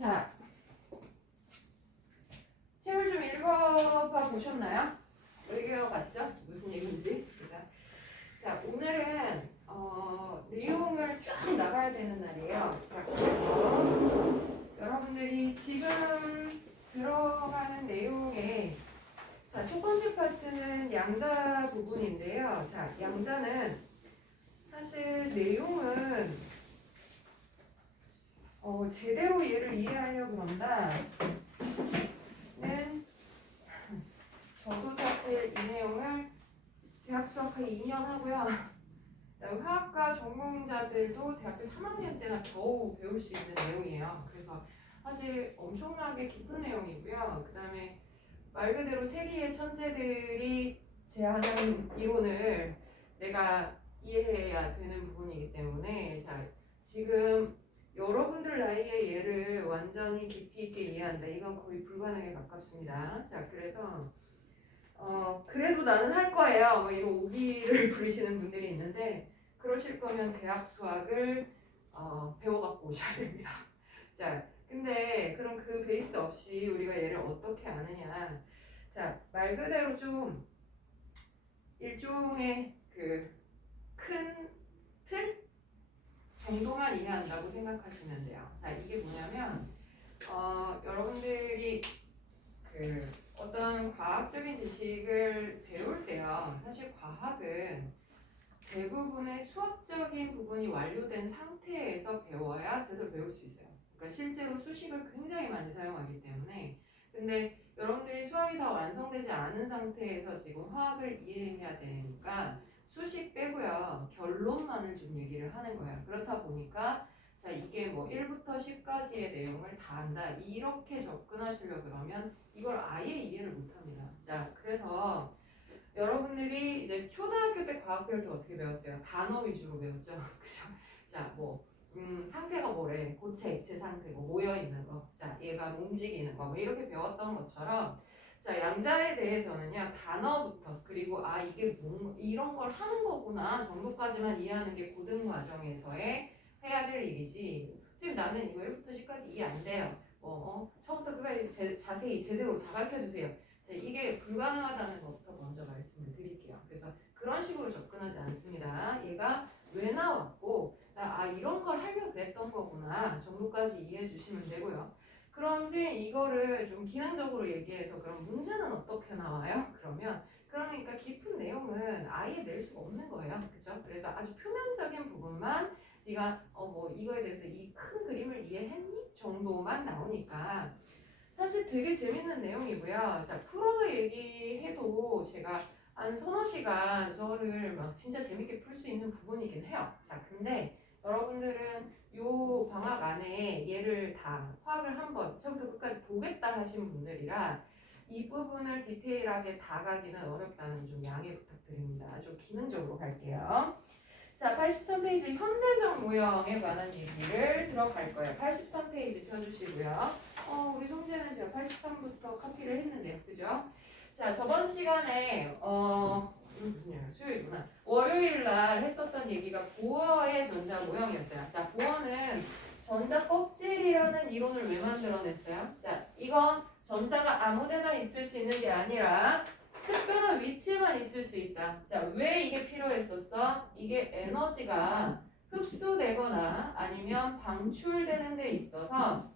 자, 책을 좀 읽어봐 보셨나요? 읽어봤죠? 무슨 얘기인지. 자, 오늘은 내용을 쫙 나가야 되는 날이에요. 자, 그래서 여러분들이 지금 들어가는 내용에 첫 번째 파트는 양자 부분인데요. 자, 양자는 사실 내용은 제대로 얘를 이해하려고 그런다는 저도 사실 이 내용을 대학 수학과 2년 하고요. 화학과 전공자들도 대학교 3학년 때나 겨우 배울 수 있는 내용이에요. 그래서 사실 엄청나게 깊은 내용이고요. 그 다음에 말 그대로 세계의 천재들이 제안하는 이론을 내가 이해해야 되는 부분이기 때문에 자, 지금 여러분들 나이에 얘를 완전히 깊이 있게 이해한다. 이건 거의 불가능에 가깝습니다. 자, 그래서 그래도 나는 할 거예요. 뭐 이런 오기를 부리시는 분들이 있는데 그러실 거면 대학 수학을 배워갖고 오셔야 됩니다. 자, 근데 그럼 그 베이스 없이 우리가 얘를 어떻게 아느냐? 자, 말 그대로 좀 일종의 그 큰 틀 정도만 이해한다고 생각하시면 돼요. 자, 이게 뭐냐면 여러분들이 그 어떤 과학적인 지식을 배울 때요. 사실 과학은 대부분의 수학적인 부분이 완료된 상태에서 배워야 제대로 배울 수 있어요. 그러니까 실제로 수식을 굉장히 많이 사용하기 때문에 근데 여러분들이 수학이 다 완성되지 않은 상태에서 지금 화학을 이해해야 되니까 수식 빼고요. 결론만을 좀 얘기를 하는 거예요. 그렇다 보니까 자, 이게 뭐 1부터 10까지의 내용을 다 안다. 이렇게 접근하시려 그러면 이걸 아예 이해를 못 합니다. 자, 그래서 여러분들이 이제 초등학교 때 과학 배울 때 어떻게 배웠어요? 단어 위주로 배웠죠. 그죠? 자, 뭐 상태가 뭐래? 고체, 액체 상태, 뭐 모여 있는 거. 자, 얘가 움직이는 거. 뭐 이렇게 배웠던 것처럼 자, 양자에 대해서는요. 단어부터 그리고 이게 뭔 이런 걸 하는 거구나 정도까지만 이해하는 게 고등 과정에서의 해야 될 일이지. 선생님 나는 이거 1부터 10까지 이해 안 돼요. 처음부터 끝까지 자세히 제대로 다 가르쳐 주세요. 자, 이게 불가능하다는 것부터 먼저 말씀을 드릴게요. 그래서 그런 식으로 접근하지 않습니다. 얘가 왜 나왔고 이런 걸 하려고 그랬던 거구나 정도까지 이해해 주시면 되고요. 그런데 이거를 좀 기능적으로 얘기해서 그럼 문제는 어떻게 나와요? 그러니까 깊은 내용은 아예 낼 수가 없는 거예요. 그죠? 그래서 아주 표면적인 부분만 네가 뭐 이거에 대해서 이 큰 그림을 이해했니? 정도만 나오니까 사실 되게 재밌는 내용이고요. 자, 풀어서 얘기해도 제가 한 서너 시간 저를 막 진짜 재밌게 풀 수 있는 부분이긴 해요. 자, 근데 여러분들은 요 방학 안에 얘를 다 화학을 한번 처음부터 끝까지 보겠다 하신 분들이라 이 부분을 디테일하게 다 가기는 어렵다는 좀 양해 부탁드립니다. 좀 기능적으로 갈게요. 자, 83페이지 현대적 모형에 관한 얘기를 들어갈 거예요. 83페이지 펴주시고요. 우리 송재는 제가 83부터 카피를 했는데, 그죠? 자, 저번 시간에 무슨 날? 수요일이구나. 월요일 날 했었던 얘기가 보어의 전자 모형이었어요. 자, 보어는 전자 껍질이라는 이론을 왜 만들어냈어요? 자, 이건 전자가 아무데나 있을 수 있는 게 아니라 특별한 위치에만 있을 수 있다. 자, 왜 이게 필요했었어? 이게 에너지가 흡수되거나 아니면 방출되는 데 있어서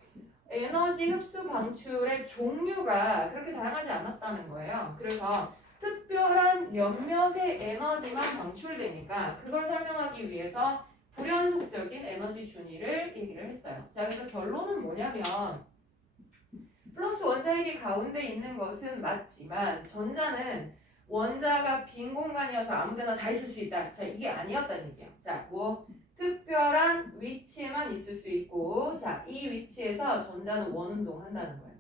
에너지 흡수 방출의 종류가 그렇게 다양하지 않았다는 거예요. 그래서 특별한 몇몇의 에너지만 방출되니까 그걸 설명하기 위해서 불연속적인 에너지 준위를 얘기를 했어요. 자, 그래서 결론은 뭐냐면 플러스 원자핵이 가운데 있는 것은 맞지만 전자는 원자가 빈 공간이어서 아무데나 다 있을 수 있다. 자, 이게 아니었다는 얘기예요. 자, 특별한 위치에만 있을 수 있고 자, 이 위치에서 전자는 원운동 한다는 거예요.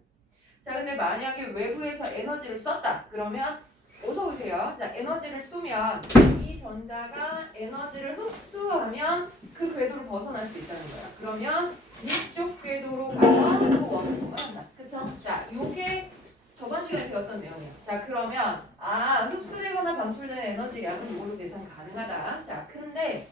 자, 근데 만약에 외부에서 에너지를 썼다. 그러면 어서 오세요. 자, 에너지를 쏘면 이 전자가 에너지를 흡수하면 그 궤도를 벗어날 수 있다는 거예요. 그러면 위쪽 궤도로 가서 또 원운동을 한다. 그쵸? 자, 요게 저번 시간에 배웠던 내용이에요. 자, 그러면 흡수되거나 방출되는 에너지 양은 이걸로 계산 가능하다. 자, 근데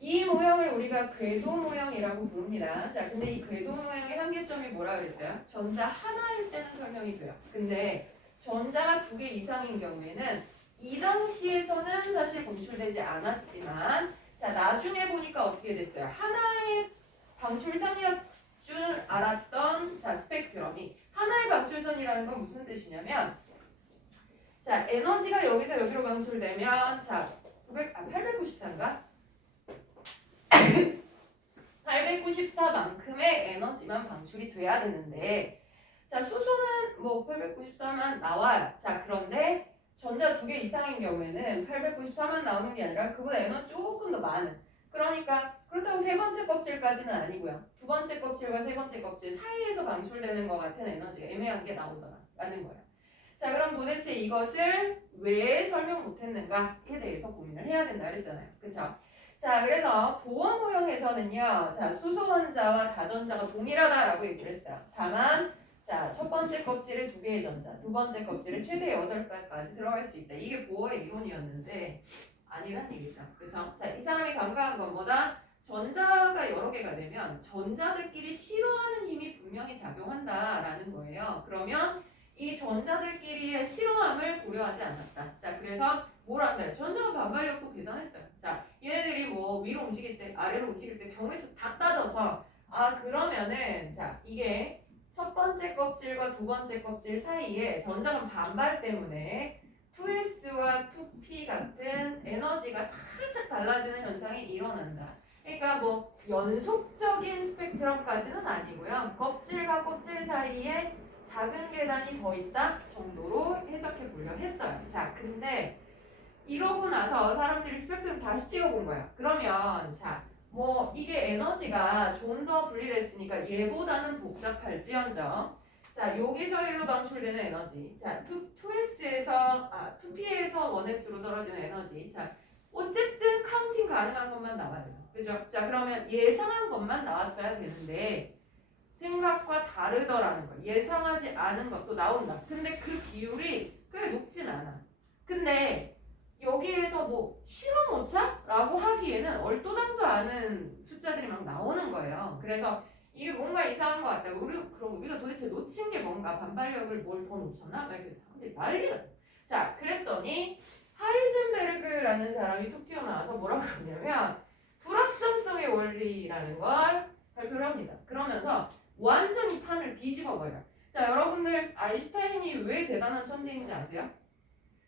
이 모형을 우리가 궤도 모형이라고 부릅니다. 자, 근데 이 궤도 모형의 한계 차이점이 뭐라 그랬어요? 전자 하나일 때는 설명이 돼요. 근데 전자가 두 개 이상인 경우에는 이 당시에서는 사실 검출되지 않았지만 자 나중에 보니까 어떻게 됐어요? 하나의 방출선이었 줄 알았던 자 스펙트럼이 하나의 방출선이라는 건 무슨 뜻이냐면 자 에너지가 여기서 여기로 방출되면 자 894인가? 894만큼의 에너지만 방출이 돼야 되는데 자 수소는 뭐 894만 나와요. 자 그런데 전자 두 개 이상인 경우에는 894만 나오는 게 아니라 그보다 에너지 조금 더 많은 그러니까 그렇다고 세 번째 껍질까지는 아니고요. 두 번째 껍질과 세 번째 껍질 사이에서 방출되는 것 같은 에너지가 애매한 게 나오더라는 거예요. 자 그럼 도대체 이것을 왜 설명 못했는가에 대해서 고민을 해야 된다 그랬잖아요. 그쵸? 자 그래서 보원 모형에서는요. 자 수소전자와 다전자가 동일하다라고 얘기를 했어요. 다만 자 첫 번째 껍질에 두 개의 전자, 두 번째 껍질에 최대 8개까지 들어갈 수 있다. 이게 보어의 이론이었는데 아니란 얘기죠. 그쵸? 자 이 사람이 간과한 것보다 전자가 여러 개가 되면 전자들끼리 싫어하는 힘이 분명히 작용한다라는 거예요. 그러면 이 전자들끼리의 싫어함을 고려하지 않았다. 자 그래서 뭘 한다? 전자가 반발력도 계산했어요. 자 얘네들이 뭐 위로 움직일 때 아래로 움직일 때 경우에서 다 따져서 아 그러면은 자 이게 첫 번째 껍질과 두 번째 껍질 사이에 전자간 반발 때문에 2s와 2p 같은 에너지가 살짝 달라지는 현상이 일어난다. 그러니까 뭐 연속적인 스펙트럼까지는 아니고요. 껍질과 껍질 사이에 작은 계단이 더 있다 정도로 해석해 보려 했어요. 자, 근데 이러고 나서 사람들이 스펙트럼 다시 찍어본 거야. 그러면 자, 뭐 이게 에너지가 좀 더 분리됐으니까 얘보다는 복잡할지언정 자, 여기서 1로 방출되는 에너지 자, 2S에서 2P에서 1S로 떨어지는 에너지 자, 어쨌든 카운팅 가능한 것만 나와야 돼요. 그죠? 자, 그러면 예상한 것만 나왔어야 되는데 생각과 다르더라는 거 예상하지 않은 것도 나온다. 근데 그 비율이 꽤 높진 않아. 근데 여기에서 뭐 실험 오차? 라고 하기에는 얼토당도 않은 숫자들이 막 나오는 거예요. 그래서 이게 뭔가 이상한 것 같다. 그럼 우리가 도대체 놓친 게 뭔가 반발력을 뭘 더 놓쳤나? 막 이렇게 사람들이 난리가. 자, 그랬더니 하이젠베르그라는 사람이 툭 튀어나와서 뭐라고 그러냐면 불확정성의 원리라는 걸 발표를 합니다. 그러면서 완전히 판을 뒤집어 버려요. 자, 여러분들 아인슈타인이 왜 대단한 천재인지 아세요?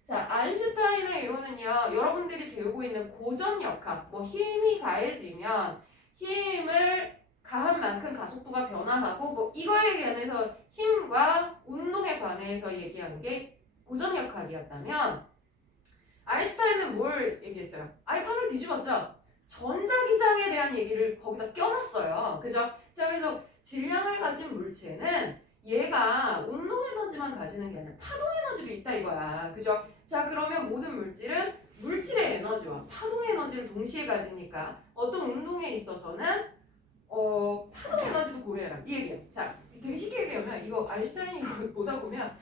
자, 아인슈타인의 이론은요. 여러분들이 배우고 있는 고전역학, 뭐 힘이 가해지면 힘을 가한 만큼 가속도가 변화하고 뭐 이거에 관해서 힘과 운동에 관해서 얘기한 게 고전역학이었다면 아인슈타인은 뭘 얘기했어요? 아예 판을 뒤집었죠. 전자기장에 대한 얘기를 거기다 껴놨어요. 그죠? 자, 그래서 질량을 가진 물체는 얘가 운동 에너지만 가지는 게 아니라 파동 에너지도 있다 이거야. 그죠? 자, 그러면 모든 물질은 물질의 에너지와 파동 에너지를 동시에 가지니까 어떤 운동에 있어서는 파동 에너지도 고려해라. 이 얘기예요. 자, 되게 쉽게 얘기하면 이거 아인슈타인이 보다 보면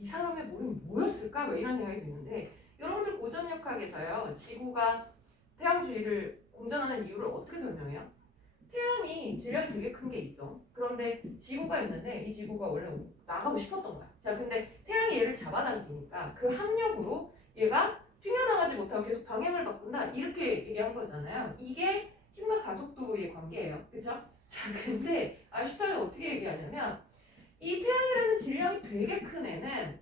이 사람의 몸이 뭐였을까? 뭐 이런 생각이 드는데 여러분들 고전역학에서요. 지구가 태양 주위를 공전하는 이유를 어떻게 설명해요? 태양이 질량이 되게 큰 게 있어. 그런데 지구가 있는데 이 지구가 원래 나가고 싶었던 거야. 자, 근데 태양이 얘를 잡아당기니까 그 합력으로 얘가 튕겨나가지 못하고 계속 방향을 바꾼다. 이렇게 얘기한 거잖아요. 이게 힘과 가속도의 관계예요. 그쵸? 자, 근데 아인슈타인은 어떻게 얘기하냐면 이 태양이라는 질량이 되게 큰 애는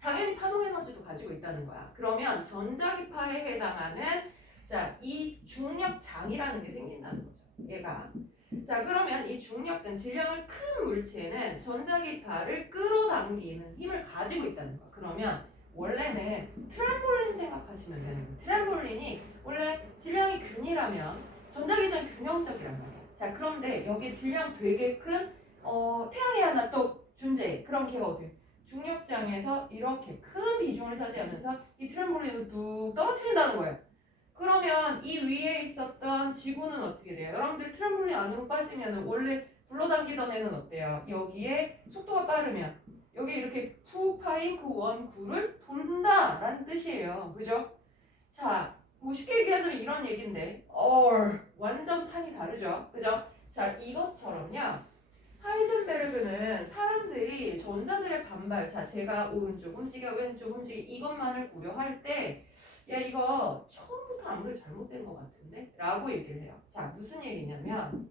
당연히 파동 에너지도 가지고 있다는 거야. 그러면 전자기파에 해당하는 자, 이 중력장이라는 게 생긴다는 거죠. 얘가. 자, 그러면 이 중력장, 질량을 큰 물체는 전자기파를 끌어당기는 힘을 가지고 있다는 거야. 그러면 원래는 트램볼린 생각하시면 되는 거예요. 트램볼린이 원래 질량이 균이라면 전자기장이 균형적이란 말이야. 자, 그런데 여기에 질량 되게 큰 태양이 하나 또 존재해. 그럼 걔가 어떻게? 중력장에서 이렇게 큰 비중을 차지하면서 이 트램볼린을 뚝 떨어뜨린다는 거예요. 그러면 이 위에 있었던 지구는 어떻게 돼요? 여러분들 트램볼린 안으로 빠지면 원래 불러당기던 애는 어때요? 여기에 속도가 빠르면 여기 이렇게 푹 파인 그 원구를 돈다라는 뜻이에요. 그죠? 자, 뭐 쉽게 얘기하자면 이런 얘기인데 완전 판이 다르죠. 그죠? 자, 이것처럼요. 하이젠베르그는 사람들이 전자들의 반발, 자 제가 오른쪽 움직여 왼쪽 움직여 이것만을 고려할 때 야 이거 처음부터 아무리 잘못된 것 같은데? 라고 얘기를 해요. 자 무슨 얘기냐면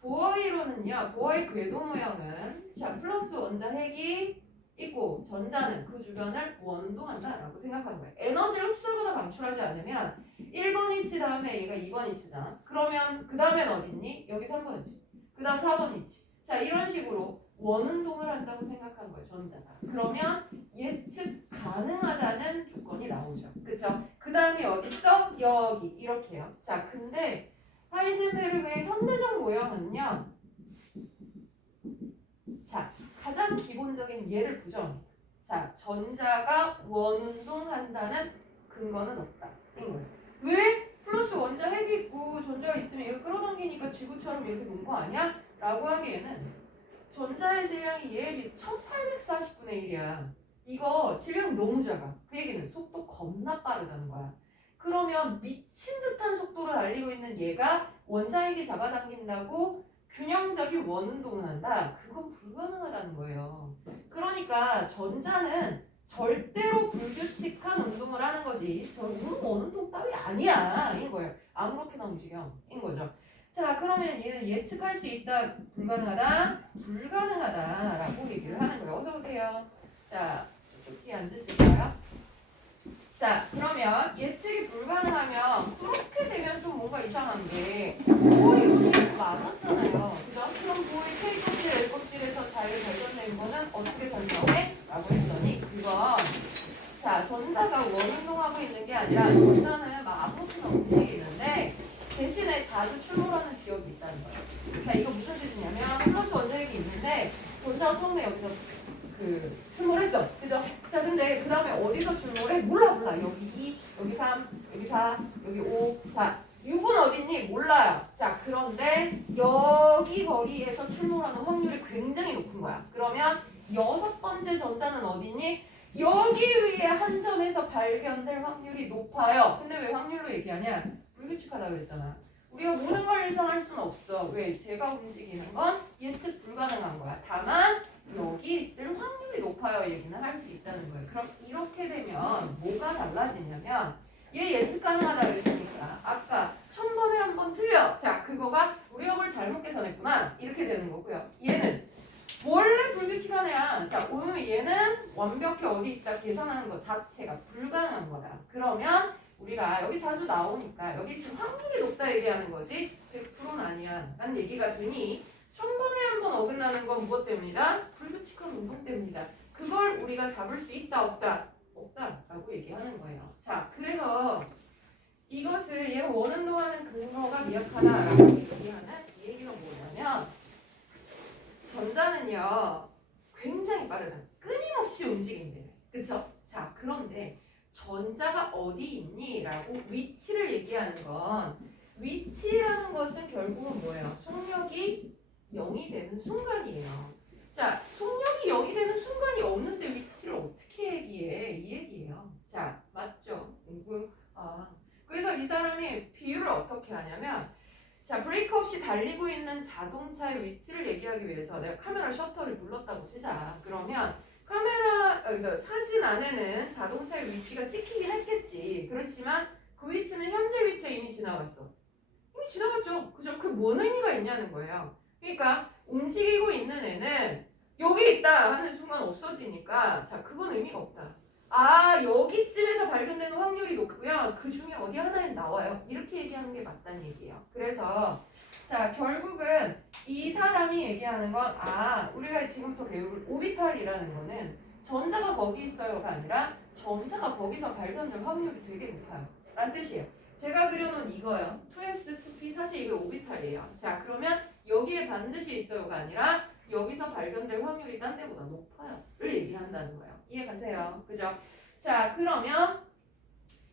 보어 이론은요. 보어의 궤도 모양은 자 플러스 원자 핵이 있고 전자는 그 주변을 원동한다 라고 생각하는 거예요. 에너지를 흡수하거나 방출하지 않으면 1번 위치 다음에 얘가 2번 위치잖아. 그러면 그 다음엔 어딨니? 여기 3번 위치. 그 다음 4번 위치. 자 이런 식으로 원운동을 한다고 생각한 거예요. 전자가. 그러면 예측 가능하다는 조건이 나오죠. 그쵸? 그 다음이 어딨어? 여기 이렇게요. 자 근데 하이젠베르그의 현대적 모형은요. 자 가장 기본적인 예를 부정해. 자 전자가 원운동한다는 근거는 없다. 이런 거예요. 왜? 플러스 원자 핵이 있고 전자가 있으면 얘가 끌어당기니까 지구처럼 이렇게 놓은 거 아니야? 라고 하기에는 전자의 질량이 얘에 비해 1840분의 1이야. 이거 질량 너무 작아. 그 얘기는 속도 겁나 빠르다는 거야. 그러면 미친 듯한 속도로 달리고 있는 얘가 원자핵이 잡아당긴다고 균형적인 원운동을 한다? 그건 불가능하다는 거예요. 그러니까 전자는 절대로 불규칙한 운동을 하는 거지. 저 원운동 따위 아니야. 인 거예요. 아무렇게나 움직여. 인 거죠. 자 그러면 얘는 예측할 수 있다. 불가능하다. 불가능하다라고 얘기를 하는 거예요. 어서 오세요. 자 이렇게 앉으실까요? 자 그러면 예측이 불가능하면 그렇게 되면 좀 뭔가 이상한 게 보호 이론이 많았잖아요. 그죠? 그럼 보호의 K 껍질, L 껍질에서 잘 발견된 거는 어떻게 설명해? 라고 했더니 그건 자 전자가 원운동하고 있는 게 아니라 전자는 막 아무렇게나 움직이는데 대신에 자주 출몰하는 지역이 있다는 거예요. 자 이거 무슨 뜻이냐면 플러스 원자핵이 있는데 전자가 처음에 여기서 출몰했어. 그죠? 자 근데 그 다음에 어디서 출몰해? 몰라. 여기 2, 여기 3, 여기 4, 여기 5, 4 6은 어딨니? 몰라요. 자 그런데 여기 거리에서 출몰하는 확률이 굉장히 높은 거야. 그러면 6번째 전자는 어딨니? 여기 위에 한 점에서 발견될 확률이 높아요. 근데 왜 확률로 얘기하냐? 불규칙하다 그랬잖아. 우리가 모든 걸 예상할 수는 없어. 왜? 제가 움직이는 건 예측 불가능한 거야. 다만 여기 있을 확률이 높아요. 얘기는 할 수 있다는 거예요. 그럼 이렇게 되면 뭐가 달라지냐면 얘 예측 가능하다 그랬으니까 아까 1000번에 한 번 틀려. 자 그거가 우리가 뭘 잘못 계산했구나. 이렇게 되는 거고요. 얘는 원래 불규칙한 애야. 자 오늘 얘는 완벽히 어디 있다 계산하는 것 자체가 불가능한 거다. 그러면 우리가 여기 자주 나오니까 여기 있으면 확률이 높다 얘기하는 거지 100%는 아니야 라는 얘기가 되니 1000번에 한 번 어긋나는 건 무엇 때문이다? 불규칙한 운동 때문이다. 그걸 우리가 잡을 수 있다 없다? 없다라고 얘기하는 거예요. 자 그래서 이것을 얘가 원운동하는 근거가 미약하다라고 얘기하는 이 얘기가 뭐냐면 전자는요 굉장히 빠르다. 끊임없이 움직인대. 그쵸? 자 그런데 전자가 어디 있니? 라고 위치를 얘기하는 건 위치라는 것은 결국은 뭐예요? 속력이 0이 되는 순간이에요. 자, 속력이 0이 되는 순간이 없는데 위치를 어떻게 얘기해? 이 얘기예요. 자, 맞죠? 그래서 이 사람이 비유를 어떻게 하냐면 자, 브레이크 없이 달리고 있는 자동차의 위치를 얘기하기 위해서 내가 카메라 셔터를 눌렀다고 치자. 그러면 그러니까 사진 안에는 자동차의 위치가 찍히긴 했겠지. 그렇지만 그 위치는 현재 위치에 이미 지나갔어. 이미 지나갔죠. 그죠? 그 뭔 의미가 있냐는 거예요. 그러니까 움직이고 있는 애는 여기 있다 하는 순간 없어지니까 자 그건 의미가 없다. 아 여기쯤에서 발견되는 확률이 높고요. 그 중에 어디 하나에 나와요. 이렇게 얘기하는 게 맞다는 얘기예요. 그래서 자 결국은 이 사람이 얘기하는 건 우리가 지금부터 배울 오비탈이라는 거는 전자가 거기 있어요가 아니라 전자가 거기서 발견될 확률이 되게 높아요. 라는 뜻이에요. 제가 그려놓은 이거요. 2s, 2p 사실 이게 오비탈이에요. 자 그러면 여기에 반드시 있어요가 아니라 여기서 발견될 확률이 딴 데보다 높아요. 를 얘기한다는 거예요. 이해가세요? 그죠? 자 그러면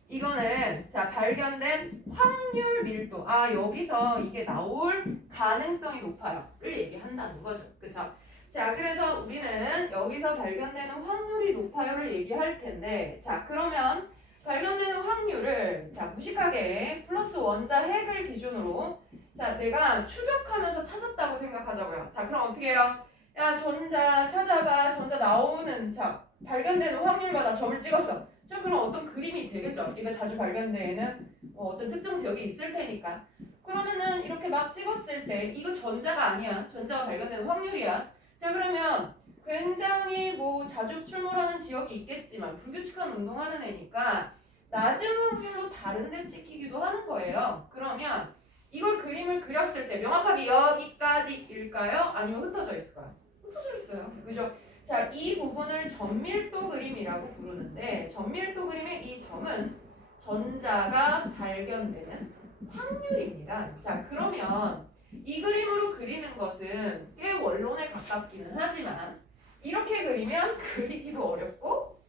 이거는 자 발견된 확률 밀도 여기서 이게 나올 가능성이 높아요 를 얘기한다는 거죠. 그쵸? 자 그래서 우리는 여기서 발견되는 확률이 높아요를 얘기할 텐데 자 그러면 발견되는 확률을 자 무식하게 플러스 원자 핵을 기준으로 자 내가 추적하면서 찾았다고 생각하자고요. 자 그럼 어떻게 해요? 야, 전자 찾아봐. 전자 나오는, 자, 발견되는 확률마다 점을 찍었어. 자, 그럼 어떤 그림이 되겠죠. 이거 자주 발견되는 어떤 특정 지역이 있을 테니까. 그러면은 이렇게 막 찍었을 때 이거 전자가 아니야. 전자가 발견되는 확률이야. 자, 그러면 굉장히 뭐 자주 출몰하는 지역이 있겠지만 불규칙한 운동하는 애니까 낮은 확률로 다른 데 찍히기도 하는 거예요. 그러면 이걸 그림을 그렸을 때 명확하게 여기까지일까요? 아니면 흩어져 있을까요? 흩어져 있어요. 그죠? 자, 이 부분을 전밀도 그림이라고 부르는데 전밀도 그림의 이 점은 전자가 발견되는 확률입니다. 자, 그러면 이 그림으로 그리는 것은 꽤 원론에 가깝기는 하지만 이렇게 그리면 그리기도 어렵고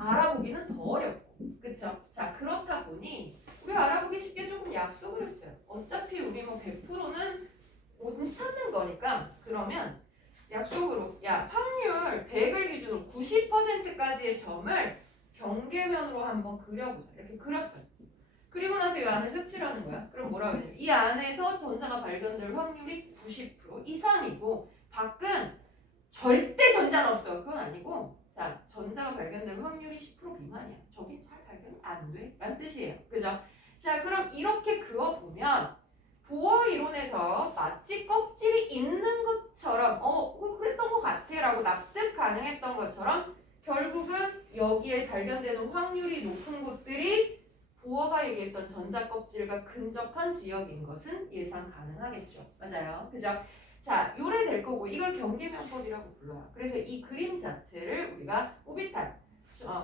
알아보기는 더 어렵고 그쵸? 자, 그렇다 보니 우리 알아보기 쉽게 조금 약속을 했어요. 어차피 우리 뭐 100%는 못 찾는 거니까 그러면 약속으로 야 확률 100을 기준으로 90%까지의 점을 경계면으로 한번 그려보자. 이렇게 그렸어요. 그리고 나서 이 안에 색칠을 하는 거야. 그럼 뭐라고 하냐면 이 안에서 전자가 발견될 확률이 90% 이상이고 밖은 절대 전자는 없어. 그건 아니고 자 전자가 발견될 확률이 10% 미만이야. 저긴 잘 발견 안 돼. 라는 뜻이에요. 그죠? 자 그럼 이렇게 그어보면 보어 이론에서 마치 껍질이 있는 것처럼 그랬던 것 같아 라고 납득 가능했던 것처럼 결국은 여기에 발견되는 확률이 높은 곳들이 보어가 얘기했던 전자 껍질과 근접한 지역인 것은 예상 가능하겠죠. 맞아요. 그죠? 자, 요래 될 거고 이걸 경계면법이라고 불러요. 그래서 이 그림 자체를 우리가 오비탈,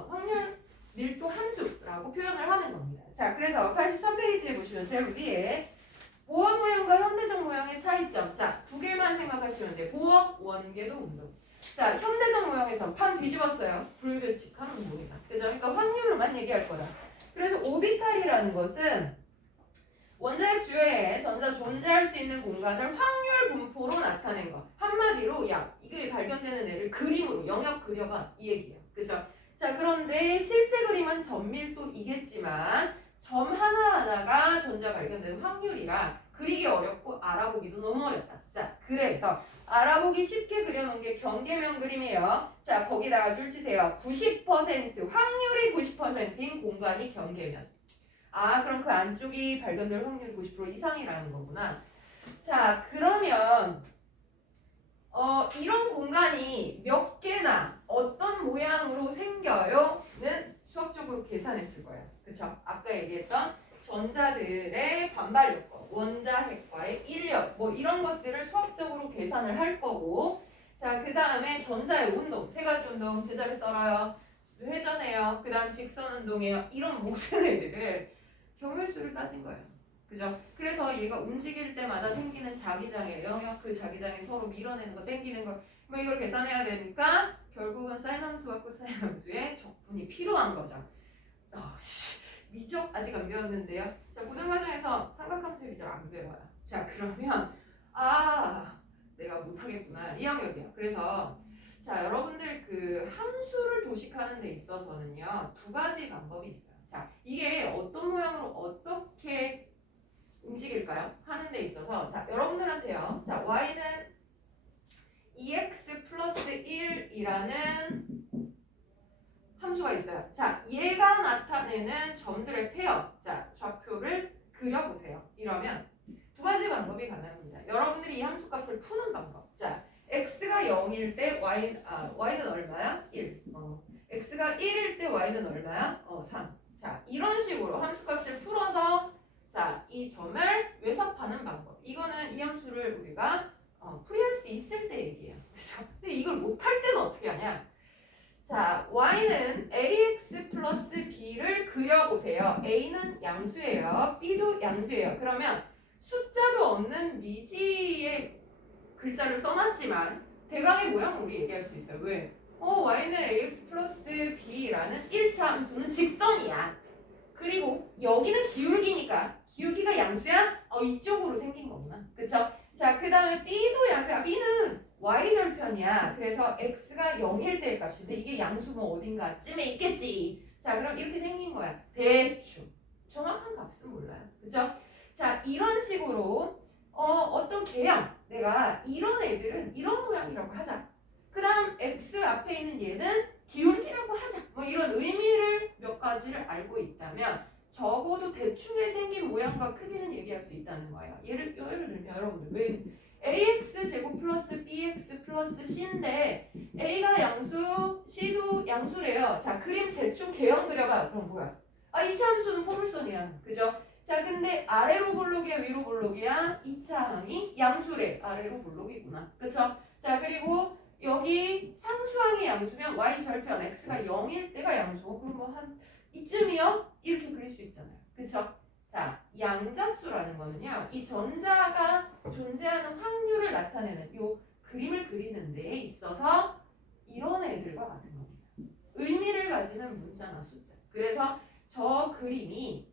확률 밀도 함수라고 표현을 하는 겁니다. 자, 그래서 83페이지에 보시면 제일 위에 보어 모형과 현대적 모형의 차이점. 자, 두 개만 생각하시면 돼요. 보어, 원궤도 운동. 자, 현대적 모형에선 판 뒤집었어요. 불규칙한 운동이다. 그죠? 그러니까 확률로만 얘기할 거다. 그래서 오비탈이라는 것은 원자핵 주위에 전자 존재할 수 있는 공간을 확률 분포로 나타낸 것. 한마디로 야 이게 발견되는 애를 그림으로 영역 그려봐 이 얘기예요. 그죠? 자 그런데 실제 그림은 점밀도이겠지만 점 하나하나가 전자 발견되는 확률이라 그리기 어렵고 알아보기도 너무 어렵다. 자 그래서 알아보기 쉽게 그려놓은 게 경계면 그림이에요. 자 거기다가 줄 치세요. 90% 확률이 90%인 공간이 경계면. 아 그럼 그 안쪽이 발견될 확률이 90% 이상이라는 거구나. 자 그러면 이런 공간이 몇 개나 어떤 모양으로 생겨요?는 수학적으로 계산했을 거예요. 그쵸? 아까 얘기했던 전자들의 반발 요건, 원자핵과의 인력 뭐 이런 것들을 수학적으로 계산을 할 거고 자 그 다음에 전자의 운동, 세 가지 운동 제자리 떨어요. 회전해요. 그 다음 직선 운동해요. 이런 모든 애들을 경혈수를 따진 거예요. 그죠? 그래서 얘가 움직일 때마다 생기는 자기장의 영역, 그 자기장이 서로 밀어내는 거, 당기는 거, 뭐 이걸 계산해야 되니까 결국은 사인 함수와 코사인 함수의 적분이 필요한 거죠. 미적 아직 안 배웠는데요. 자, 고등과정에서 삼각함수 미적 안 배워요. 자, 그러면 내가 못하겠구나 이 영역이야. 그래서 자, 여러분들 그 함수를 도식하는 데 있어서는요 두 가지 방법이 있어요. 자, 이게 어떤 모양으로 어떻게 움직일까요? 하는 데 있어서 자, 여러분들한테요. 자, y는 2x 플러스 1이라는 함수가 있어요. 자, 얘가 나타내는 점들의 페어. 자, 좌표를 그려보세요. 이러면 두 가지 방법이 가능합니다. 여러분들이 이 함수 값을 푸는 방법. 자, x가 0일 때 y는 얼마야? 1. x가 1일 때 y는 얼마야? 3. 자, 이런 식으로 함수값을 풀어서 자, 이 점을 외sab하는 방법. 이거는 이 함수를 우리가 풀이할 수 있을 때 얘기해요. 그렇죠? 근데 이걸 못할 때는 어떻게 하냐? 자, y는 ax 플러스 b를 그려보세요. a는 양수예요. b도 양수예요. 그러면 숫자도 없는 미지의 글자를 써놨지만 대강의 모양을 우리 얘기할 수 있어요. 왜? y는 ax 플러스 b라는 1차 함수는 직선이야. 그리고 여기는 기울기니까 기울기가 양수야? 이쪽으로 생긴 거구나. 그쵸? 자, 그 다음에 b도 양수야. b는 y절편이야. 그래서 x가 0일 때의 값인데 이게 양수 뭐 어딘가 쯤에 있겠지. 자, 그럼 이렇게 생긴 거야. 대충. 정확한 값은 몰라요. 그쵸? 자, 이런 식으로 어떤 개형, 내가 이런 애들은 이런 모양이라고 하자. 그 다음 X 앞에 있는 얘는 기울기라고 하자. 뭐 이런 의미를 몇 가지를 알고 있다면 적어도 대충의 생긴 모양과 크기는 얘기할 수 있다는 거예요. 예를 들면 여러분들 왜 ax 제곱 플러스 bx 플러스 c인데 a가 양수, c도 양수래요. 자, 그림 대충 개형 그려봐. 그럼 뭐야? 이차 함수는 포물선이야. 그죠? 자, 근데 아래로 볼록이야, 위로 볼록이야? 2차 항이 양수래. 아래로 볼록이구나. 그쵸? 자, 그리고 여기 상수항이 양수면 y절편 x가 0일 때가 양수. 그럼 뭐 한 이쯤이요? 이렇게 그릴 수 있잖아요. 그쵸? 자, 양자수라는 거는요. 이 전자가 존재하는 확률을 나타내는 요 그림을 그리는 데에 있어서 이런 애들과 같은 겁니다. 의미를 가지는 문자나 숫자. 그래서 저 그림이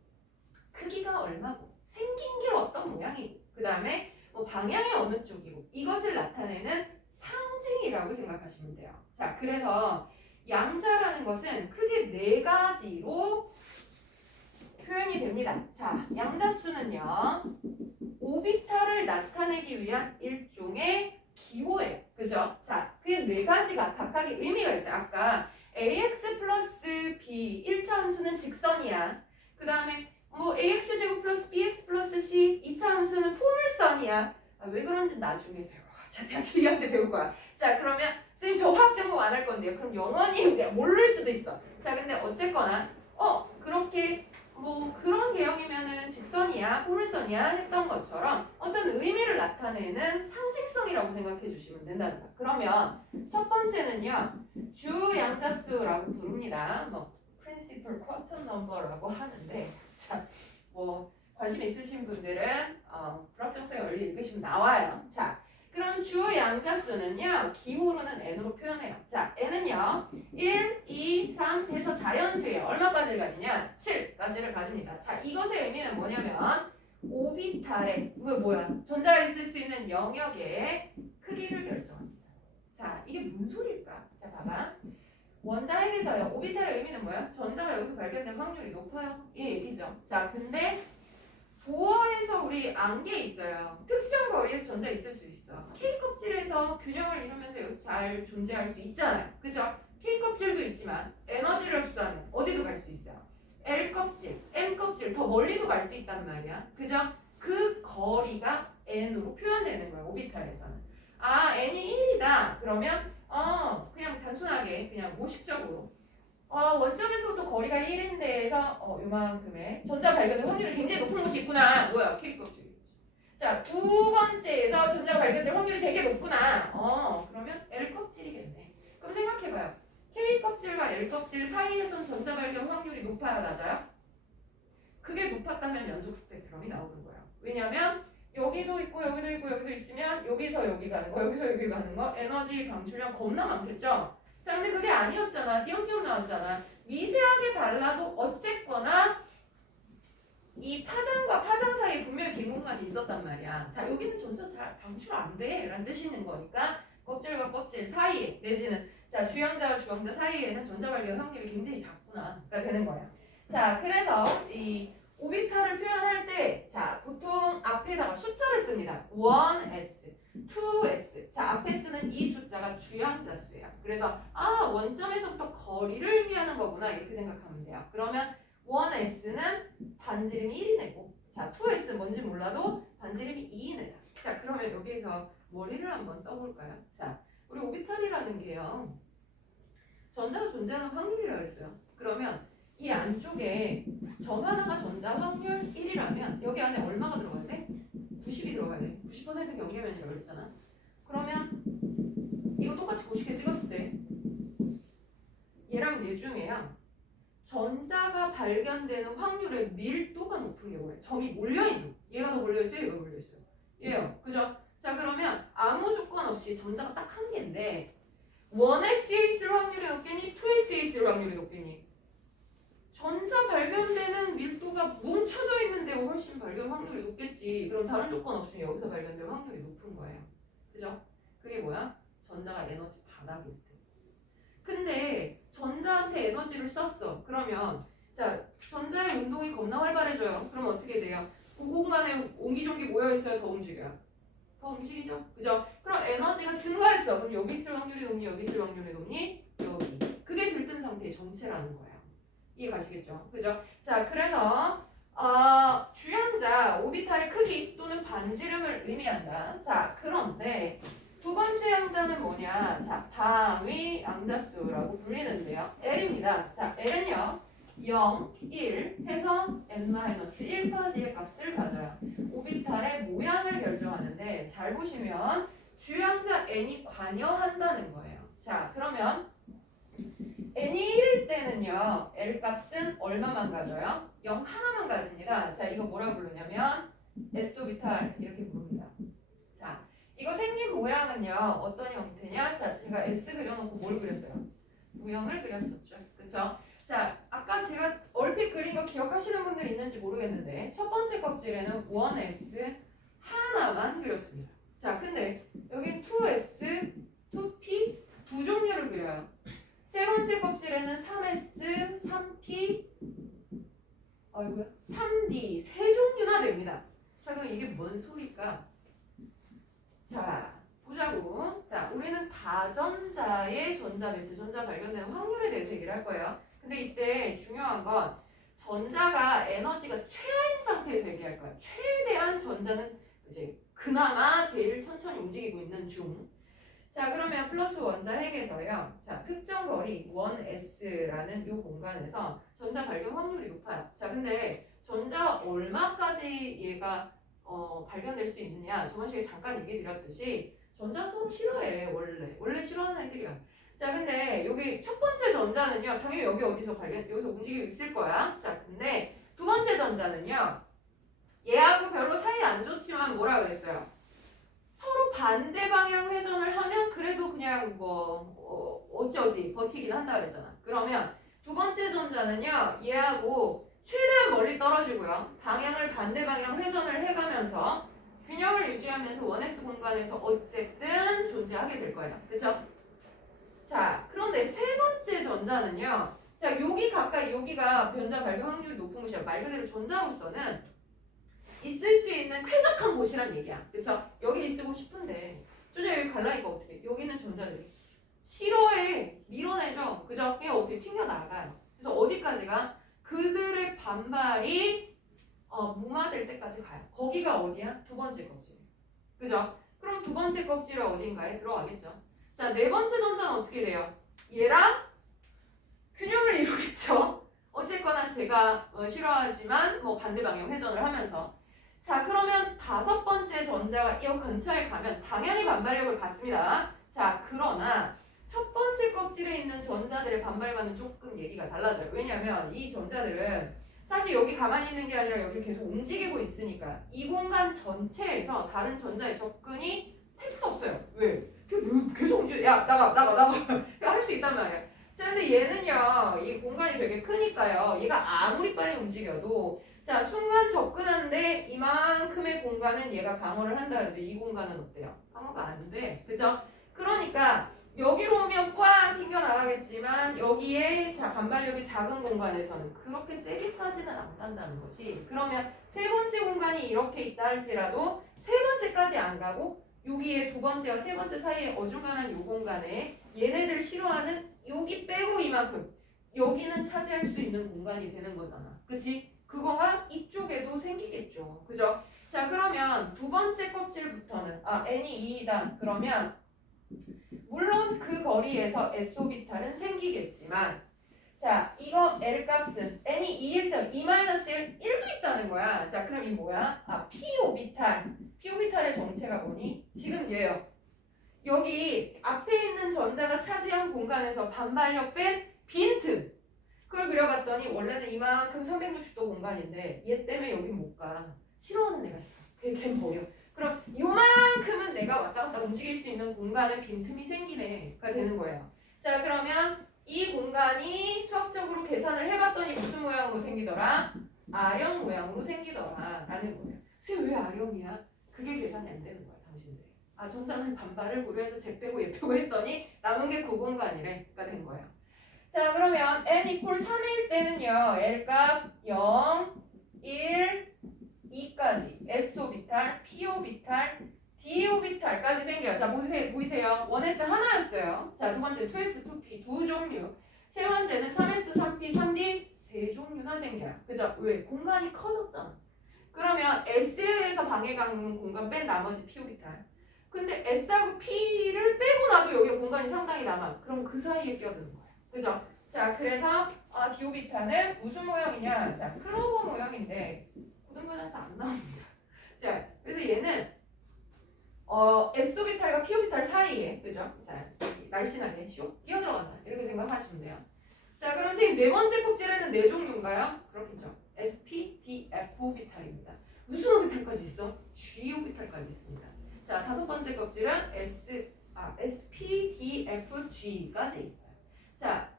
크기가 얼마고 생긴 게 어떤 모양이고 그 다음에 뭐 방향이 어느 쪽이고 이것을 나타내는 상징이라고 생각하시면 돼요. 자, 그래서 양자라는 것은 크게 네 가지로 표현이 됩니다. 자, 양자수는요. 오비탈을 나타내기 위한 일종의 기호예요. 그죠? 자, 그 네 가지가 각각의 의미가 있어요. 아까 ax 플러스 b 1차 함수는 직선이야. 그 다음에 뭐 ax 제곱 플러스 bx 플러스 c 2차 함수는 포물선이야. 왜 그런지 나중에 배워. 자, 대학교 2학년 때 배울 거야. 자, 그러면 선생님 저 화학 전공 안 할 건데요. 그럼 영원히 내가 모를 수도 있어. 자, 근데 어쨌거나 그렇게 뭐 그런 개형이면은 직선이야, 포물선이야 했던 것처럼 어떤 의미를 나타내는 상징성이라고 생각해 주시면 된다는 거야. 그러면 첫 번째는요, 주 양자수라고 부릅니다. 뭐 principal quantum number라고 하는데, 자, 뭐 관심 있으신 분들은 불확정성의 원리 읽으시면 나와요. 자, 그럼 주 양자수는요, 기호로는 n으로 표현해요. 자, n은요, 1, 2, 3 해서 자연수예요. 얼마까지를 가지냐? 7까지를 가집니다. 자, 이것의 의미는 뭐냐면 오비탈의 뭐야? 전자가 있을 수 있는 영역의 크기를 결정합니다. 자, 이게 무슨 소리일까? 자, 봐봐. 원자핵에서요, 오비탈의 의미는 뭐야? 전자가 여기서 발견될 확률이 높아요. 이 얘기죠. 자, 근데 보어에서 우리 안 게 있어요. 특정 거리에서 전자 있을 수 있어. K 껍질에서 균형을 이루면서 여기서 잘 존재할 수 있잖아요. 그죠? K 껍질도 있지만 에너지를 흡수하는 어디도 갈 수 있어요. L 껍질, M 껍질 더 멀리도 갈 수 있단 말이야. 그죠? 그 거리가 N으로 표현되는 거야. 오비탈에서는. N이 1이다. 그러면 그냥 단순하게 그냥 모식적으로 원점에서부터 거리가 1인데에서 요만큼의 전자 발견의 확률이 굉장히 높은 곳이 있구나. 뭐야? K 껍질이지. 자, 두 번째에서 전자 발견될 확률이 되게 높구나. 그러면 L 껍질이겠네. 그럼 생각해봐요. K 껍질과 L 껍질 사이에선 전자 발견 확률이 높아요, 낮아요? 그게 높았다면 연속 스펙트럼이 나오는 거예요. 왜냐면 여기도 있고 여기도 있고 여기도 있으면 여기서 여기 가는 거, 여기서 여기 가는 거 에너지 방출량 겁나 많겠죠? 자, 근데 그게 아니었잖아. 띄엄띄엄 나왔잖아. 미세하게 달라도 어쨌거나 이 파장과 파장 사이에 분명히 긴 공간이 있었단 말이야. 자, 여기는 전자 잘 방출 안 돼. 라는 뜻이 있는 거니까 껍질과 껍질 사이에 내지는 자, 주양자와 주황자 사이에는 전자 발견 확률이 굉장히 작구나가 되는 거야. 자, 그래서 이 오비탈을 표현할 때 자, 보통 앞에다가 숫자를 씁니다. 1s, 2s. 자, 앞에 쓰는 이 숫자가 주양자 수야. 그래서 원점에서부터 거리를 의미하는 거구나 이렇게 생각하면 돼요. 그러면 1s는 반지름이 1이네고 자, 2s 뭔지 몰라도 반지름이 2이네다. 자, 그러면 여기에서 머리를 한번 써볼까요? 자, 우리 오비탈이라는 게요. 전자가 존재하는 확률이라고 했어요. 그러면 이 안쪽에 점 하나가 전자 확률 1이라면 여기 안에 얼마가 들어가야 돼? 90이 들어가야 돼. 90% 경계면이라고 그랬잖아. 그러면 이거 똑같이 90개 찍었을 때 얘랑 얘 중에요. 전자가 발견되는 확률의 밀도가 높은 게 뭐예요? 점이 몰려있는. 얘가 더 몰려있어요? 얘가 몰려있어요? 얘요. 그죠? 자, 그러면 아무 조건 없이 전자가 딱 한 개인데 1S에 있을 확률이 높겠니? 2S에 있을 확률이 높겠니? 전자 발견되는 밀도가 뭉쳐져 있는 데가 훨씬 발견 확률이 높겠지. 그럼 다른 조건 없이 여기서 발견될 확률이 높은 거예요. 그죠? 그게 뭐야? 전자가 에너지 바닥일 때. 근데 전자한테 에너지를 썼어. 그러면 자, 전자의 운동이 겁나 활발해져요. 그럼 어떻게 돼요? 그 공간에 옹기종기 모여있어요? 더 움직여요? 더 움직이죠? 그죠? 그럼 에너지가 증가했어. 그럼 여기 있을 확률이 높니? 여기 있을 확률이 높니? 여기. 그게 들뜬 상태의 정체라는 거예요. 이해 가시겠죠? 그죠? 자, 그래서 주양자 오비탈의 크기 또는 반지름을 의미한다. 자, 그런데 두 번째 양자는 뭐냐? 자, 방위 양자수라고 불리는데요. L입니다. 자, L은요. 0, 1 해서 n-1까지의 값을 가져요. 오비탈의 모양을 결정하는데 잘 보시면 주양자 n이 관여한다는 거예요. 자, 그러면 n이 1일 때는요. L 값은 얼마만 가져요? 0 하나만 가집니다. 자, 이거 뭐라 부르냐면 S오비탈 이렇게 부릅니다. 자, 이거 생긴 모양은요. 어떤 형태냐? 자, 제가 S 그려놓고 뭘 그렸어요? 무형을 그렸었죠. 그쵸? 자, 아까 제가 얼핏 그린 거 기억하시는 분들 있는지 모르겠는데 첫 번째 껍질에는 1S 하나만 그렸습니다. 자, 근데 여기 2S, 2P 두 종류를 그려요. 세 번째 껍질에는 3S, 3P, 3D 세 종류나 됩니다. 자, 그럼 이게 뭔 소리일까? 자, 보자고. 자, 우리는 다전자의 전자 배치, 전자 발견되는 확률에 대해서 얘기를 할 거예요. 근데 이때 중요한 건 전자가 에너지가 최하인 상태에서 얘기할 거야. 최대한 전자는 이제 그나마 제일 천천히 움직이고 있는 중. 자, 그러면 플러스 원자 핵에서요. 자, 특정 거리 1s라는 이 공간에서 전자 발견 확률이 높아요. 자, 근데 전자 얼마까지 얘가 발견될 수 있느냐? 저번 시간에 잠깐 얘기 드렸듯이 전자 서로 싫어해. 원래 싫어하는 애들이야. 자, 근데 여기 첫 번째 전자는요. 당연히 여기 어디서 여기서 움직이고 있을 거야. 자, 근데 두 번째 전자는요. 얘하고 별로 사이 안 좋지만 뭐라 그랬어요? 서로 반대 방향 회전을 하면 그래도 그냥 어찌 버티긴 한다 그랬잖아. 그러면 두 번째 전자는요. 얘하고 최대한 멀리 떨어지고요. 방향을 반대 방향 회전을 해가면서 균형을 유지하면서 1s 공간에서 어쨌든 존재하게 될 거예요. 그쵸? 자, 그런데 세 번째 전자는요. 자, 여기 가까이 여기가 변자 발견 확률이 높은 곳이야. 말 그대로 전자로서는 있을 수 있는 쾌적한 곳이란 얘기야. 그쵸? 여기 있고 싶은데 쪼자 여기 갈라니까 어떻게 여기는 전자들이 싫어해. 밀어내죠. 그죠? 이게 어떻게 튕겨나가요. 그래서 어디까지가? 그들의 반발이 무마될 때까지 가요. 거기가 어디야? 두 번째 껍질. 그죠? 그럼 두 번째 껍질은 어딘가에 들어가겠죠. 자, 네 번째 전자는 어떻게 돼요? 얘랑 균형을 이루겠죠. 어쨌거나 제가 싫어하지만 반대 방향 회전을 하면서 자, 그러면 다섯 번째 전자가 이 근처에 가면 당연히 반발력을 받습니다. 자, 그러나 첫 번째 껍질에 있는 전자들의 반발과는 조금 얘기가 달라져요. 왜냐하면 이 전자들은 사실 여기 가만히 있는 게 아니라 여기 계속 움직이고 있으니까 이 공간 전체에서 다른 전자의 접근이 택도 없어요. 왜? 계속 움직여. 야, 나가. 할 수 있단 말이야. 자, 근데 얘는요, 이 공간이 되게 크니까요. 얘가 아무리 빨리 움직여도 자, 순간 접근하는데 이만큼의 공간은 얘가 방어를 한다 그래도 이 공간은 어때요? 방어가 안 돼. 그죠? 그러니까 여기로 오면 꽉 튕겨나가겠지만 여기에 자 반발력이 작은 공간에서는 그렇게 세게까지는 안 간다는 거지. 그러면 세 번째 공간이 이렇게 있다 할지라도 세 번째까지 안 가고 여기에 두 번째와 세 번째 사이에 어중간한 요 공간에 얘네들 싫어하는 여기 빼고 이만큼 여기는 차지할 수 있는 공간이 되는 거잖아. 그치? 그거가 이쪽에도 생기겠죠. 그죠? 자, 그러면 두 번째 껍질부터는 n이 2이다. 그러면 물론 그 거리에서 S오비탈은 생기겠지만 자, 이거 L 값은 n이 2일 때 2-1, 1도 있다는 거야. 자, 그럼 이 뭐야? P오비탈. P오비탈의 정체가 뭐니? 지금 얘요. 여기 앞에 있는 전자가 차지한 공간에서 반발력 뺀 빈틈. 그걸 그려봤더니 원래는 이만큼 360도 공간인데 얘 때문에 여긴 못 가. 싫어하는 애가 있어. 걔 버려. 그럼 요만큼은 내가 왔다 갔다 움직일 수 있는 공간에 빈틈이 생기네가 되는 거예요. 자, 그러면 이 공간이 수학적으로 계산을 해봤더니 무슨 모양으로 생기더라? R형 모양으로 생기더라 라는 거예요. 선생님 왜 R형이야? 그게 계산이 안 되는 거야 당신들이. 전자는 반발을 고려해서 쟤 빼고 얘 빼고 했더니 남은 게 그 공간이래가 된 거예요. 자, 그러면 n = 3일 때는요. L 값 0, 1, E까지 S오비탈, P오비탈, D오비탈까지 생겨요. 자, 보이세요? 1s 하나였어요. 자, 두 번째 2s, 2p 두 종류. 세 번째는 3s, 3p, 3d 세 종류나 생겨요. 그죠? 왜? 공간이 커졌잖아. 그러면 S에 의해서 방해가 가는 공간 뺀 나머지 P오비탈. 근데 S하고 P를 빼고 나도 여기 공간이 상당히 남아. 그럼 그 사이에 껴드는 거예요. 그죠? 자, 그래서 D오비탈은 무슨 모형이냐? 자, 클로버 모형인데 고등교장에서 안 나옵니다. 자, 그래서 얘는 S오비탈과 P오비탈 사이에, 그죠? 자, 날씬하게 슉 끼어들어간다. 이렇게 생각하시면 돼요. 자, 그럼 선생님 네 번째 껍질에는 네 종류인가요? 그렇겠죠. SP, D, F 오비탈입니다. 무슨 오비탈까지 있어? G 오비탈까지 있습니다. 자, 다섯 번째 껍질은 SP, D, F, G까지 있어요. 자,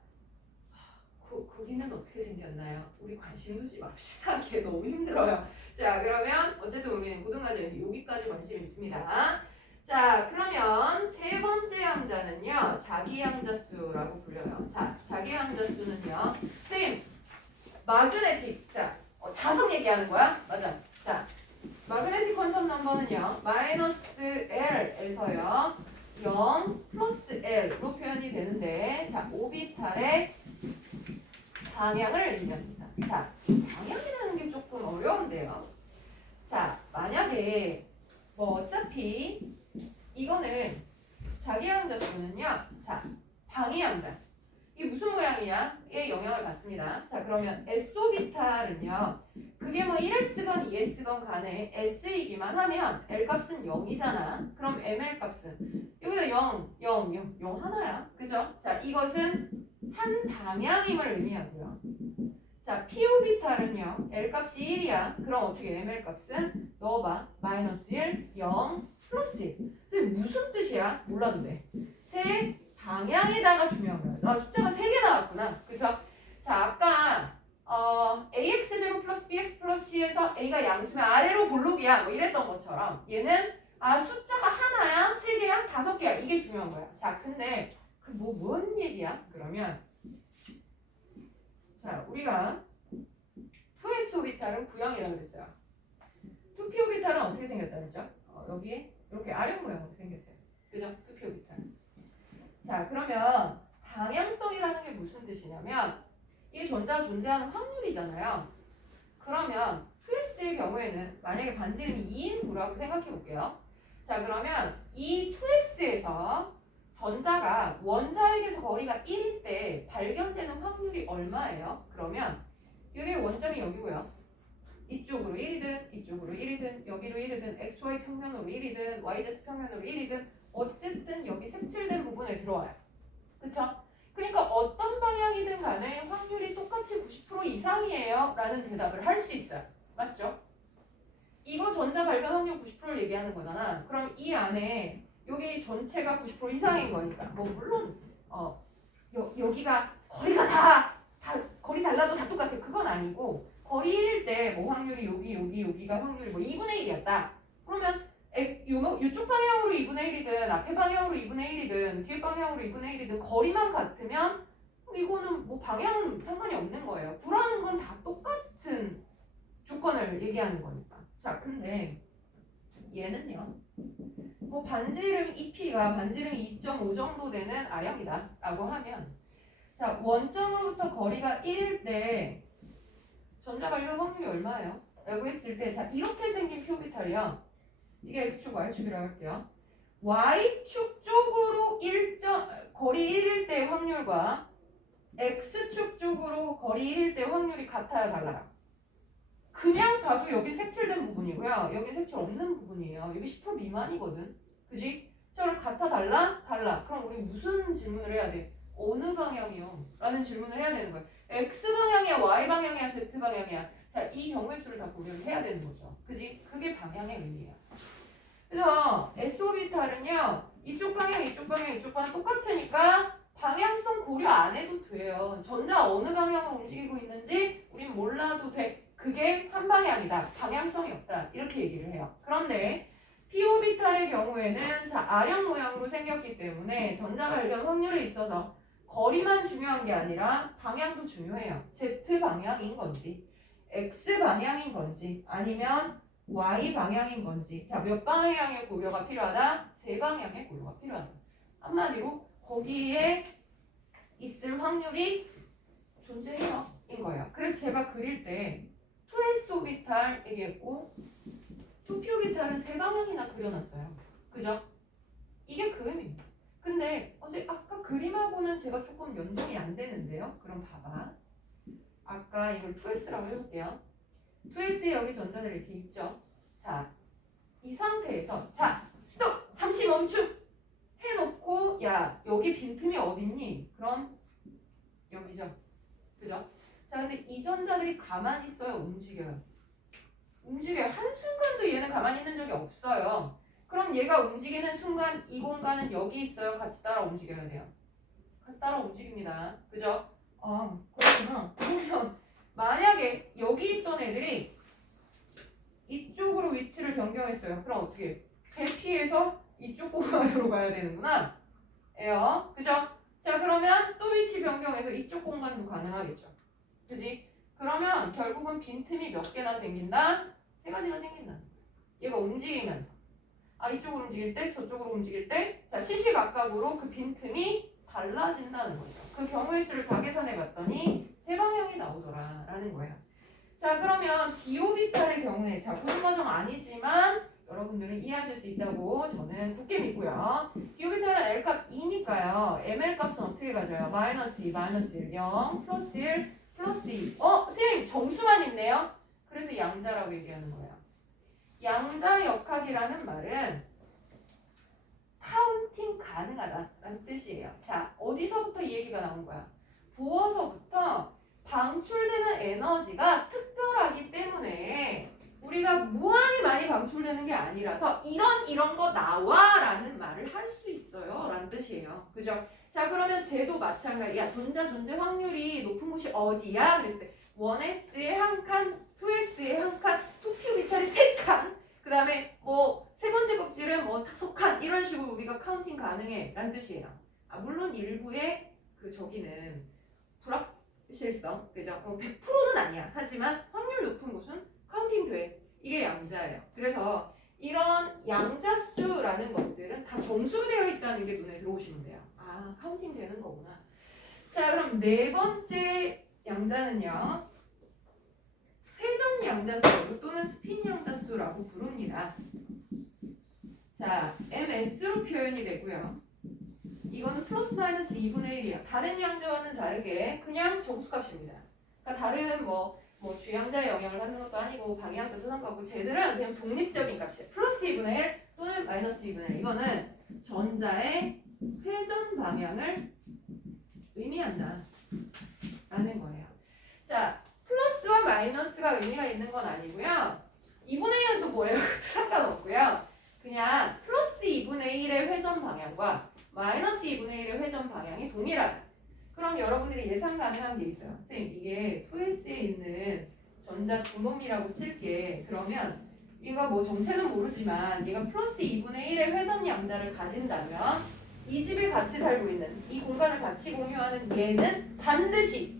거기는 어떻게 생겼나요? 우리 관심 두지 맙시다. 걔 너무 힘들어요. 자, 그러면 어쨌든 우리는 고등과정에서 여기까지 관심 있습니다. 자, 그러면 세 번째 항자는요, 자기항자수라고 불려요. 자, 자기항자수는요, 선생님, 마그네틱, 자, 자석 얘기하는 거야? 맞아. 자, 마그네틱 퀀텀 넘버는요, 마이너스 L에서요, 0 플러스 L로 표현이 되는데, 자, 오비탈의 방향을 의미합니다. 자, 방향이라는 게 조금 어려운데요. 자, 만약에 어차피 이거는 자기항자수는요. 자, 방위항자. 이게 무슨 모양이냐? 에 영향을 받습니다. 자, 그러면 S오비탈은요. 그게 뭐 1S건 2S건 간에 S이기만 하면 L 값은 0이잖아. 그럼 ML 값은 여기다 0 하나야. 그죠? 자, 이것은 한 방향임을 의미하고요. 자, P오비탈은요. L 값이 1이야. 그럼 어떻게 ML 값은 넣어봐. 마이너스 1, 0, 플러스 1. 선생님 무슨 뜻이야? 몰라도 돼. 세 방향에다가 중요한 거야. 숫자가 3개 나왔구나. 그쵸? 자, 아까 AX제곱 플러스 BX 플러스 C에서 A가 양수면 아래로 볼록이야. 뭐 이랬던 것처럼 얘는 숫자가 하나야? 3개야? 5개야? 이게 중요한 거야. 자, 근데 뭔 얘기야? 그러면 자, 우리가 2s 오비탈은 구형이라고 그랬어요. 2p 오비탈은 어떻게 생겼다 그랬죠? 여기에 이렇게 아령 모양으로 생겼어요. 그죠? 2p 오비탈. 자, 그러면 방향성이라는 게 무슨 뜻이냐면 이게 전자가 존재하는 확률이잖아요. 그러면 2s의 경우에는 만약에 반지름이 2인 구라고 생각해 볼게요. 자, 그러면 이 2s에서 전자가 원자에게서 거리가 1일 때 발견되는 확률이 얼마예요? 그러면 이게 원점이 여기고요. 이쪽으로 1이든 이쪽으로 1이든 여기로 1이든 XY 평면으로 1이든 YZ 평면으로 1이든 어쨌든 여기 색칠된 부분에 들어와요. 그쵸? 그러니까 어떤 방향이든 간에 확률이 똑같이 90% 이상이에요 라는 대답을 할 수 있어요. 맞죠? 이거 전자 발견 확률 90%를 얘기하는 거잖아. 그럼 이 안에 여기 전체가 90% 이상인 거니까 뭐 물론 여기가 거리가 다 거리 달라도 다 똑같아. 그건 아니고 거리 1일 때 뭐 확률이 여기가 확률이 뭐 2분의 1이었다. 그러면 이쪽 방향으로 2분의 1이든 앞에 방향으로 2분의 1이든 뒤에 방향으로 2분의 1이든 거리만 같으면 이거는 뭐 방향은 상관이 없는 거예요. 구라는 건 다 똑같은 조건을 얘기하는 거니까. 자, 근데 얘는요. 뭐 반지름 EP가 반지름이 2.5 정도 되는 아령이다 라고 하면 자, 원점으로부터 거리가 1일 때 전자 발견 확률이 얼마예요? 라고 했을 때 자, 이렇게 생긴 표비탈이요. 이게 X축, Y축이라고 할게요. Y축 쪽으로 거리 1일 때 확률과 X축 쪽으로 거리 1일 때 확률이 같아야 달라요. 그냥 봐도 여기 색칠된 부분이고요. 여기 색칠 없는 부분이에요. 여기 10% 미만이거든. 그지? 자, 그럼 같아 달라? 달라. 그럼 우리 무슨 질문을 해야 돼? 어느 방향이요? 라는 질문을 해야 되는 거예요. X방향이야? Y방향이야? Z방향이야? 자, 이 경우의 수를 다 고려를 해야 되는 거죠. 그지? 그게 방향의 의미예요. 그래서 S오비탈은요. 이쪽 방향, 이쪽 방향, 이쪽 방향 똑같으니까 방향성 고려 안 해도 돼요. 전자 어느 방향으로 움직이고 있는지 우린 몰라도 돼. 그게 한 방향이다. 방향성이 없다. 이렇게 얘기를 해요. 그런데 P오비탈의 경우에는 자, 아령 모양으로 생겼기 때문에 전자 발견 확률에 있어서 거리만 중요한 게 아니라 방향도 중요해요. Z 방향인 건지 X 방향인 건지 아니면 y 방향인 건지. 자, 몇 방향의 고려가 필요하다? 세 방향의 고려가 필요하다. 한마디로 거기에 있을 확률이 존재해요. 인 거예요. 그래서 제가 그릴 때 2s 오비탈 얘기했고 2p 오비탈은 세 방향이나 그려놨어요. 그죠? 이게 그 의미입니다. 근데 어제 아까 그림하고는 제가 조금 연동이 안 되는데요. 그럼 봐봐. 아까 이걸 2s라고 해볼게요. 2s에 여기 전자들이 이렇게 있죠. 자, 이 상태에서 자, 스톱! 잠시 멈춤! 해놓고 야, 여기 빈틈이 어딨니? 그럼 여기죠. 그죠? 자, 근데 이 전자들이 가만히 있어요? 움직여요? 움직여요. 한순간도 얘는 가만히 있는 적이 없어요. 그럼 얘가 움직이는 순간 이 공간은 여기 있어요? 같이 따라 움직여야 돼요. 같이 따라 움직입니다. 그죠? 아, 그렇구나. 그러면 만약에 여기 있던 애들이 이쪽으로 위치를 변경했어요. 그럼 어떻게 해요? 제 피해서 이쪽 공간으로 가야 되는구나. 에요. 그죠? 자, 그러면 또 위치 변경해서 이쪽 공간도 가능하겠죠. 그지? 그러면 결국은 빈틈이 몇 개나 생긴다? 세 가지가 생긴다. 얘가 움직이면서. 아, 이쪽으로 움직일 때, 저쪽으로 움직일 때, 자, 시시각각으로 그 빈틈이 달라진다는 거죠. 그 경우의 수를 다 계산해 봤더니 세 방향이 나오더라. 라는 거예요. 자, 그러면 디오비탈의 경우에, 자, 고등 과정 아니지만 여러분들은 이해하실 수 있다고 저는 굳게 믿고요. 디오비탈은 L값 2니까요. ML 값은 어떻게 가져요? 마이너스 2, 마이너스 1, 0, 플러스 1, 플러스 2. 선생님 점수만 있네요. 그래서 양자라고 얘기하는 거예요. 양자 역학이라는 말은 카운팅 가능하다라는 뜻이에요. 자, 어디서부터 이 얘기가 나온 거야? 보어서부터 방출되는 에너지가 특별하기 때문에 우리가 무한히 많이 방출되는 게 아니라서 이런 거 나와라는 말을 할 수 있어요. 라는 뜻이에요. 그죠? 자, 그러면 쟤도 마찬가지야. 전자 존재 확률이 높은 곳이 어디야? 그랬을 때 1s에 한 칸, 2s에 한 칸, 2p 오비탈에 3칸, 그 다음에 뭐 세 번째 껍질은 뭐 5칸 이런 식으로 우리가 카운팅 가능해 라는 뜻이에요. 아, 물론 일부의 그 저기는 불확실성, 그죠? 100%는 아니야. 하지만 확률 높은 곳은 카운팅 돼. 이게 양자예요. 그래서 이런 양자수라는 것들은 다 점수되어 있다는 게 눈에 들어오시면 돼요. 아, 카운팅 되는 거구나. 자, 그럼 네 번째 양자는요. 회전 양자수 또는 스핀 양자수라고 부릅니다. 자, MS로 표현이 되고요. 이거는 플러스 마이너스 2분의 1이에요. 다른 양자와는 다르게 그냥 정수값입니다. 그러니까 다른 뭐 주양자의 영향을 받는 것도 아니고 방향도 상관없고 쟤들은 그냥 독립적인 값이에요. 플러스 2분의 1 또는 마이너스 2분의 1. 이거는 전자의 회전 방향을 의미한다 라는 거예요. 자, 플러스와 마이너스가 의미가 있는 건 아니고요. 2분의 1은 또 뭐예요? 상관없고요. 그냥 플러스 2분의 1의 회전 방향과 마이너스 2분의 1의 회전 방향이 동일하다. 그럼 여러분들이 예상 가능한 게 있어요. 선생님, 이게 2S에 있는 전자 두 놈이라고 칠게. 그러면 얘가 뭐 정체는 모르지만 얘가 플러스 2분의 1의 회전 양자를 가진다면 이 집에 같이 살고 있는 이 공간을 같이 공유하는 얘는 반드시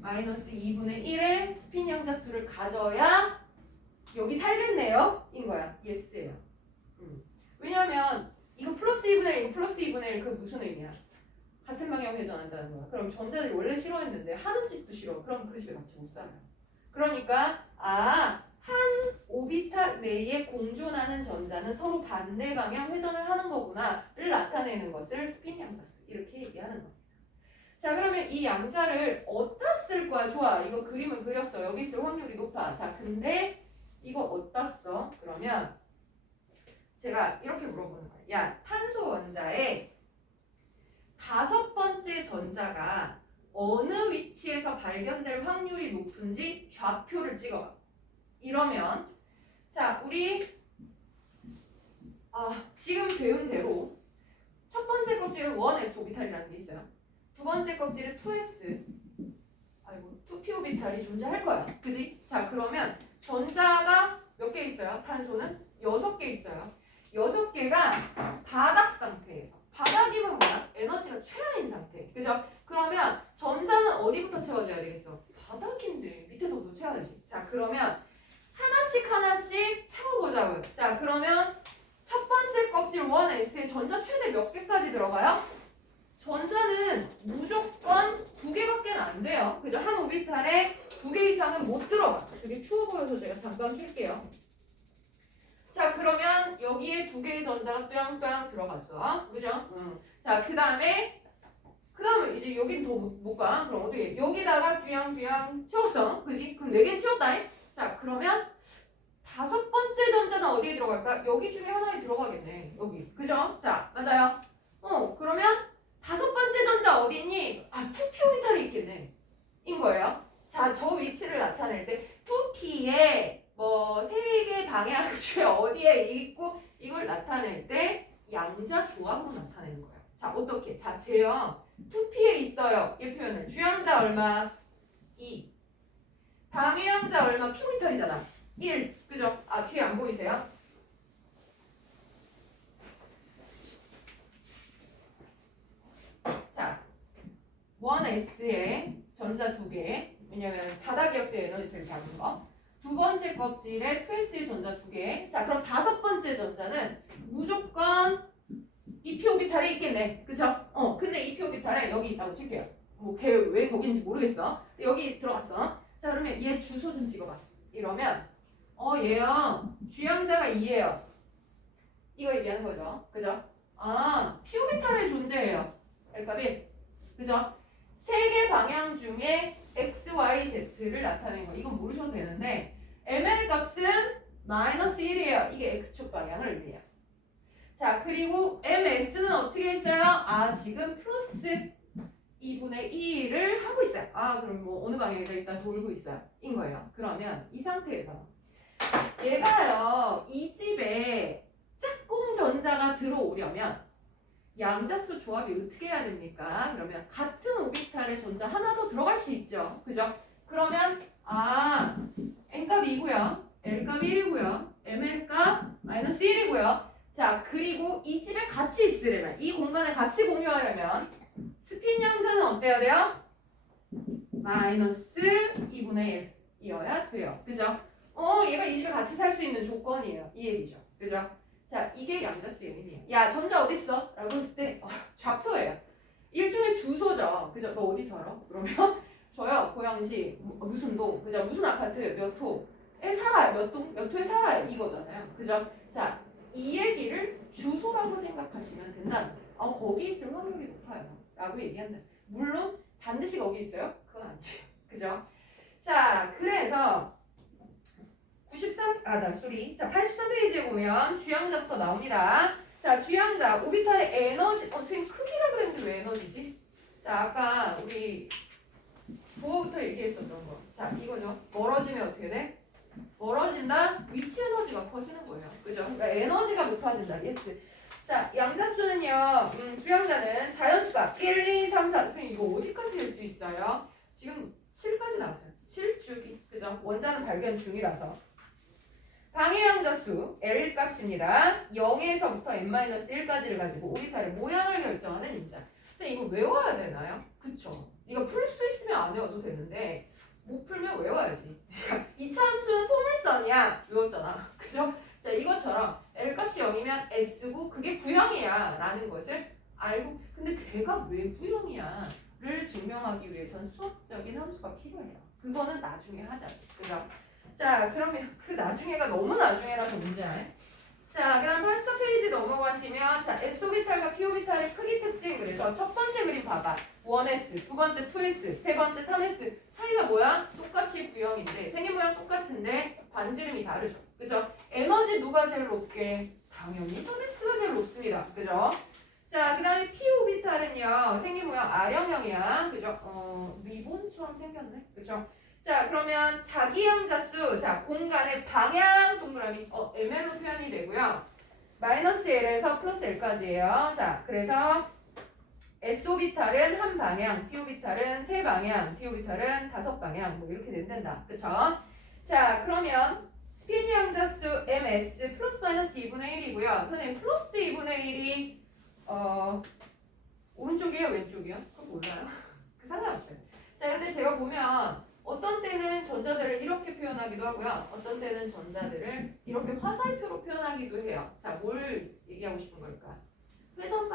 마이너스 2분의 1의 스핀 양자수를 가져야 여기 살겠네요? 인 거야. 예스예요. 왜냐하면 이거 플러스 2분의 1, 이거 플러스 2분의 1, 그 무슨 의미야? 같은 방향 회전한다는 거야. 그럼 전자들이 원래 싫어했는데 하는 집도 싫어. 그럼 그 집에 같이 못 살아요. 그러니까 한 오비탈 내에 공존하는 전자는 서로 반대 방향 회전을 하는 거구나를 나타내는 것을 스핀 양자수 이렇게 얘기하는 겁니다. 자, 그러면 이 양자를 어디다 쓸 거야? 좋아. 이거 그림을 그렸어. 여기 있을 확률이 높아. 자, 근데 이거 어디다 써? 그러면 제가 이렇게 물어보는 거예요. 야, 탄소 원자의 5번째 전자가 어느 위치에서 발견될 확률이 높은지 좌표를 찍어봐. 이러면 자, 우리 지금 배운 대로 첫 번째 껍질은 1s 오비탈이라는 게 있어요. 두 번째 껍질은 2s 2p 오비탈이 존재할 거야. 그지? 자, 그러면 전자가 몇 개 있어요? 탄소는 6개 있어요. 6개가 바닥 상태에서, 바닥이면 뭐야? 에너지가 최하인 상태. 그죠? 그러면 전자는 어디부터 채워줘야 되겠어? 바닥인데 밑에서부터 채워야지. 자, 그러면 하나씩 전자 최대 몇 개까지 들어가요? 전자는 무조건 2개밖에 안 돼요. 그죠? 한 오비탈에 2개 이상은 못 들어가. 되게 추워 보여서 제가 잠깐 켤게요. 자, 그러면 여기에 2개의 전자가 뚜양뚜양 들어갔어. 그죠? 자, 그 다음에 이제 여긴 더 못 가. 그럼 어떻게 해? 여기다가 뚜양뚜양 채웠어. 그지? 그럼 4개 채웠다. 자, 그러면 5번째 전자는 어디에 들어갈까? 여기 중에 하나에 들어가겠네. 여기. 그죠? 자, 맞아요. 그러면 5번째 전자 어디 있니? 2p 오비탈이 있겠네. 인 거예요. 자, 저 위치를 나타낼 때 2p에 뭐 3개 방향 중에 어디에 있고 이걸 나타낼 때 양자 조합으로 나타내는 거예요. 자, 어떻게? 자, 제요. 2p에 있어요. 이 표현은 주양자 얼마? 2. 방해양자 얼마? p 오비탈이잖아. 1. 그죠? 뒤에 안 보이세요? 자, 1s에 전자 2개. 왜냐면 바닥이었어요. 에너지 제일 작은 거. 두 번째 껍질에 2s의 전자 2개. 자, 그럼 5번째 전자는 무조건 2p 오비탈에 있겠네. 그쵸? 근데 2p 오비탈에 여기 있다고 칠게요. 뭐 걔 왜 거기인지 모르겠어. 여기 들어갔어. 자, 그러면 얘 주소 좀 찍어봐. 이러면 얘요. 주양자가 2예요. 이거 얘기하는 거죠. 그죠? p 오비탈에 존재해요. L값이. 그죠? 3개 방향 중에 x, y, z를 나타낸 거. 이건 모르셔도 되는데 ml 값은 -1이에요. 이게 x축 방향을 의미해요. 자, 그리고 ms는 어떻게 했어요? 지금 플러스 2분의 2를 하고 있어요. 그럼 뭐 어느 방향에다 일단 돌고 있어요. 인 거예요. 그러면 이 상태에서 얘가요. 이 집에 짝꿍 전자가 들어오려면 양자수 조합이 어떻게 해야 됩니까? 그러면 같은 오비탈의 전자 하나 더 들어갈 수 있죠. 그죠? 그러면 n값 2고요. l값 1이고요. ml값 -1이고요. 자, 그리고 이 집에 같이 있으려면, 이 공간에 같이 공유하려면 스핀 양자는 어때야 돼요? -2분의 1이어야 돼요. 그죠? 얘가 이 집에 같이 살 수 있는 조건이에요. 이 얘기죠. 그죠? 자, 이게 양자수의 의미예요. 야, 전자 어딨어? 라고 했을 때 좌표예요. 일종의 주소죠. 그죠? 너 어디 살아? 그러면 저요, 고양시 무슨 동, 그죠? 무슨 아파트 몇 호에 살아요. 몇 동, 몇 호에 살아요. 이거잖아요. 그죠? 자, 이 얘기를 주소라고 생각하시면 된다. 거기 있을 확률이 높아요. 라고 얘기한다. 물론 반드시 거기 있어요? 그건 아니에요. 그죠? 자, 그래서 83페이지에 보면 주양자부터 나옵니다. 자, 주양자, 오비탈의 에너지, 지금 크기라 그랬는데 왜 에너지지? 자, 아까 우리 보호부터 얘기했었던 거. 자, 이거죠. 멀어지면 어떻게 돼? 멀어진다? 위치 에너지가 커지는 거예요. 그죠? 그러니까 에너지가 높아진다. 예스. 자, 양자수는요, 주양자는 자연수가 1, 2, 3, 4. 선생님, 이거 어디까지 할 수 있어요? 지금 7까지 나왔어요. 7주기. 그죠? 원자는 발견 중이라서. 방해양자수 L 값입니다. 0에서부터 n-1까지를 가지고 오비탈의 모양을 결정하는 인자. 선생님, 이거 외워야 되나요? 그쵸? 이거 풀 수 있으면 안 외워도 되는데 못 풀면 외워야지. 이차 함수는 포물선이야. 외웠잖아. 그죠? 자, 이것처럼 L 값이 0이면 S고 그게 구형이야 라는 것을 알고, 근데 걔가 왜 구형이야 를 증명하기 위해선 수학적인 함수가 필요해요. 그거는 나중에 하자. 그죠? 자, 그러면 그 나중에가 너무 나중에라서 문제야. 자, 그 다음 84페이지 넘어가시면, 자, S오비탈과 P오비탈의 크기 특징. 그래서 첫 번째 그림 봐봐. 1S, 두 번째 2S, 세 번째 3S. 차이가 뭐야? 똑같이 구형인데, 생긴 모양 똑같은데, 반지름이 다르죠. 그죠? 에너지 누가 제일 높게? 당연히 3S가 제일 높습니다. 그죠? 자, 그 다음에 P오비탈은요, 생긴 모양 R형형이야. 그죠? 리본처럼 생겼네. 그죠? 자, 그러면 자기양자수, 자, 공간의 방향 동그라미, ml로 표현이 되고요. -l에서 플러스 l까지예요. 자, 그래서 S오비탈은 한 방향, P오비탈은 세 방향, D오비탈은 5방향, 뭐 이렇게 된단다. 그쵸? 자, 그러면 스피인 양자수 ms 플러스 마이너스 2분의 1이고요. 선생님, 플러스 2분의 1이 오른쪽이에요? 왼쪽이요? 그거 몰라요? 그 상관없어요. 자, 근데 제가 보면 어떤 때는 전자들을 이렇게 표현하기도 하고요. 어떤 때는 전자들을 이렇게 화살표로 표현하기도 해요. 자, 뭘 얘기하고 싶은 걸까?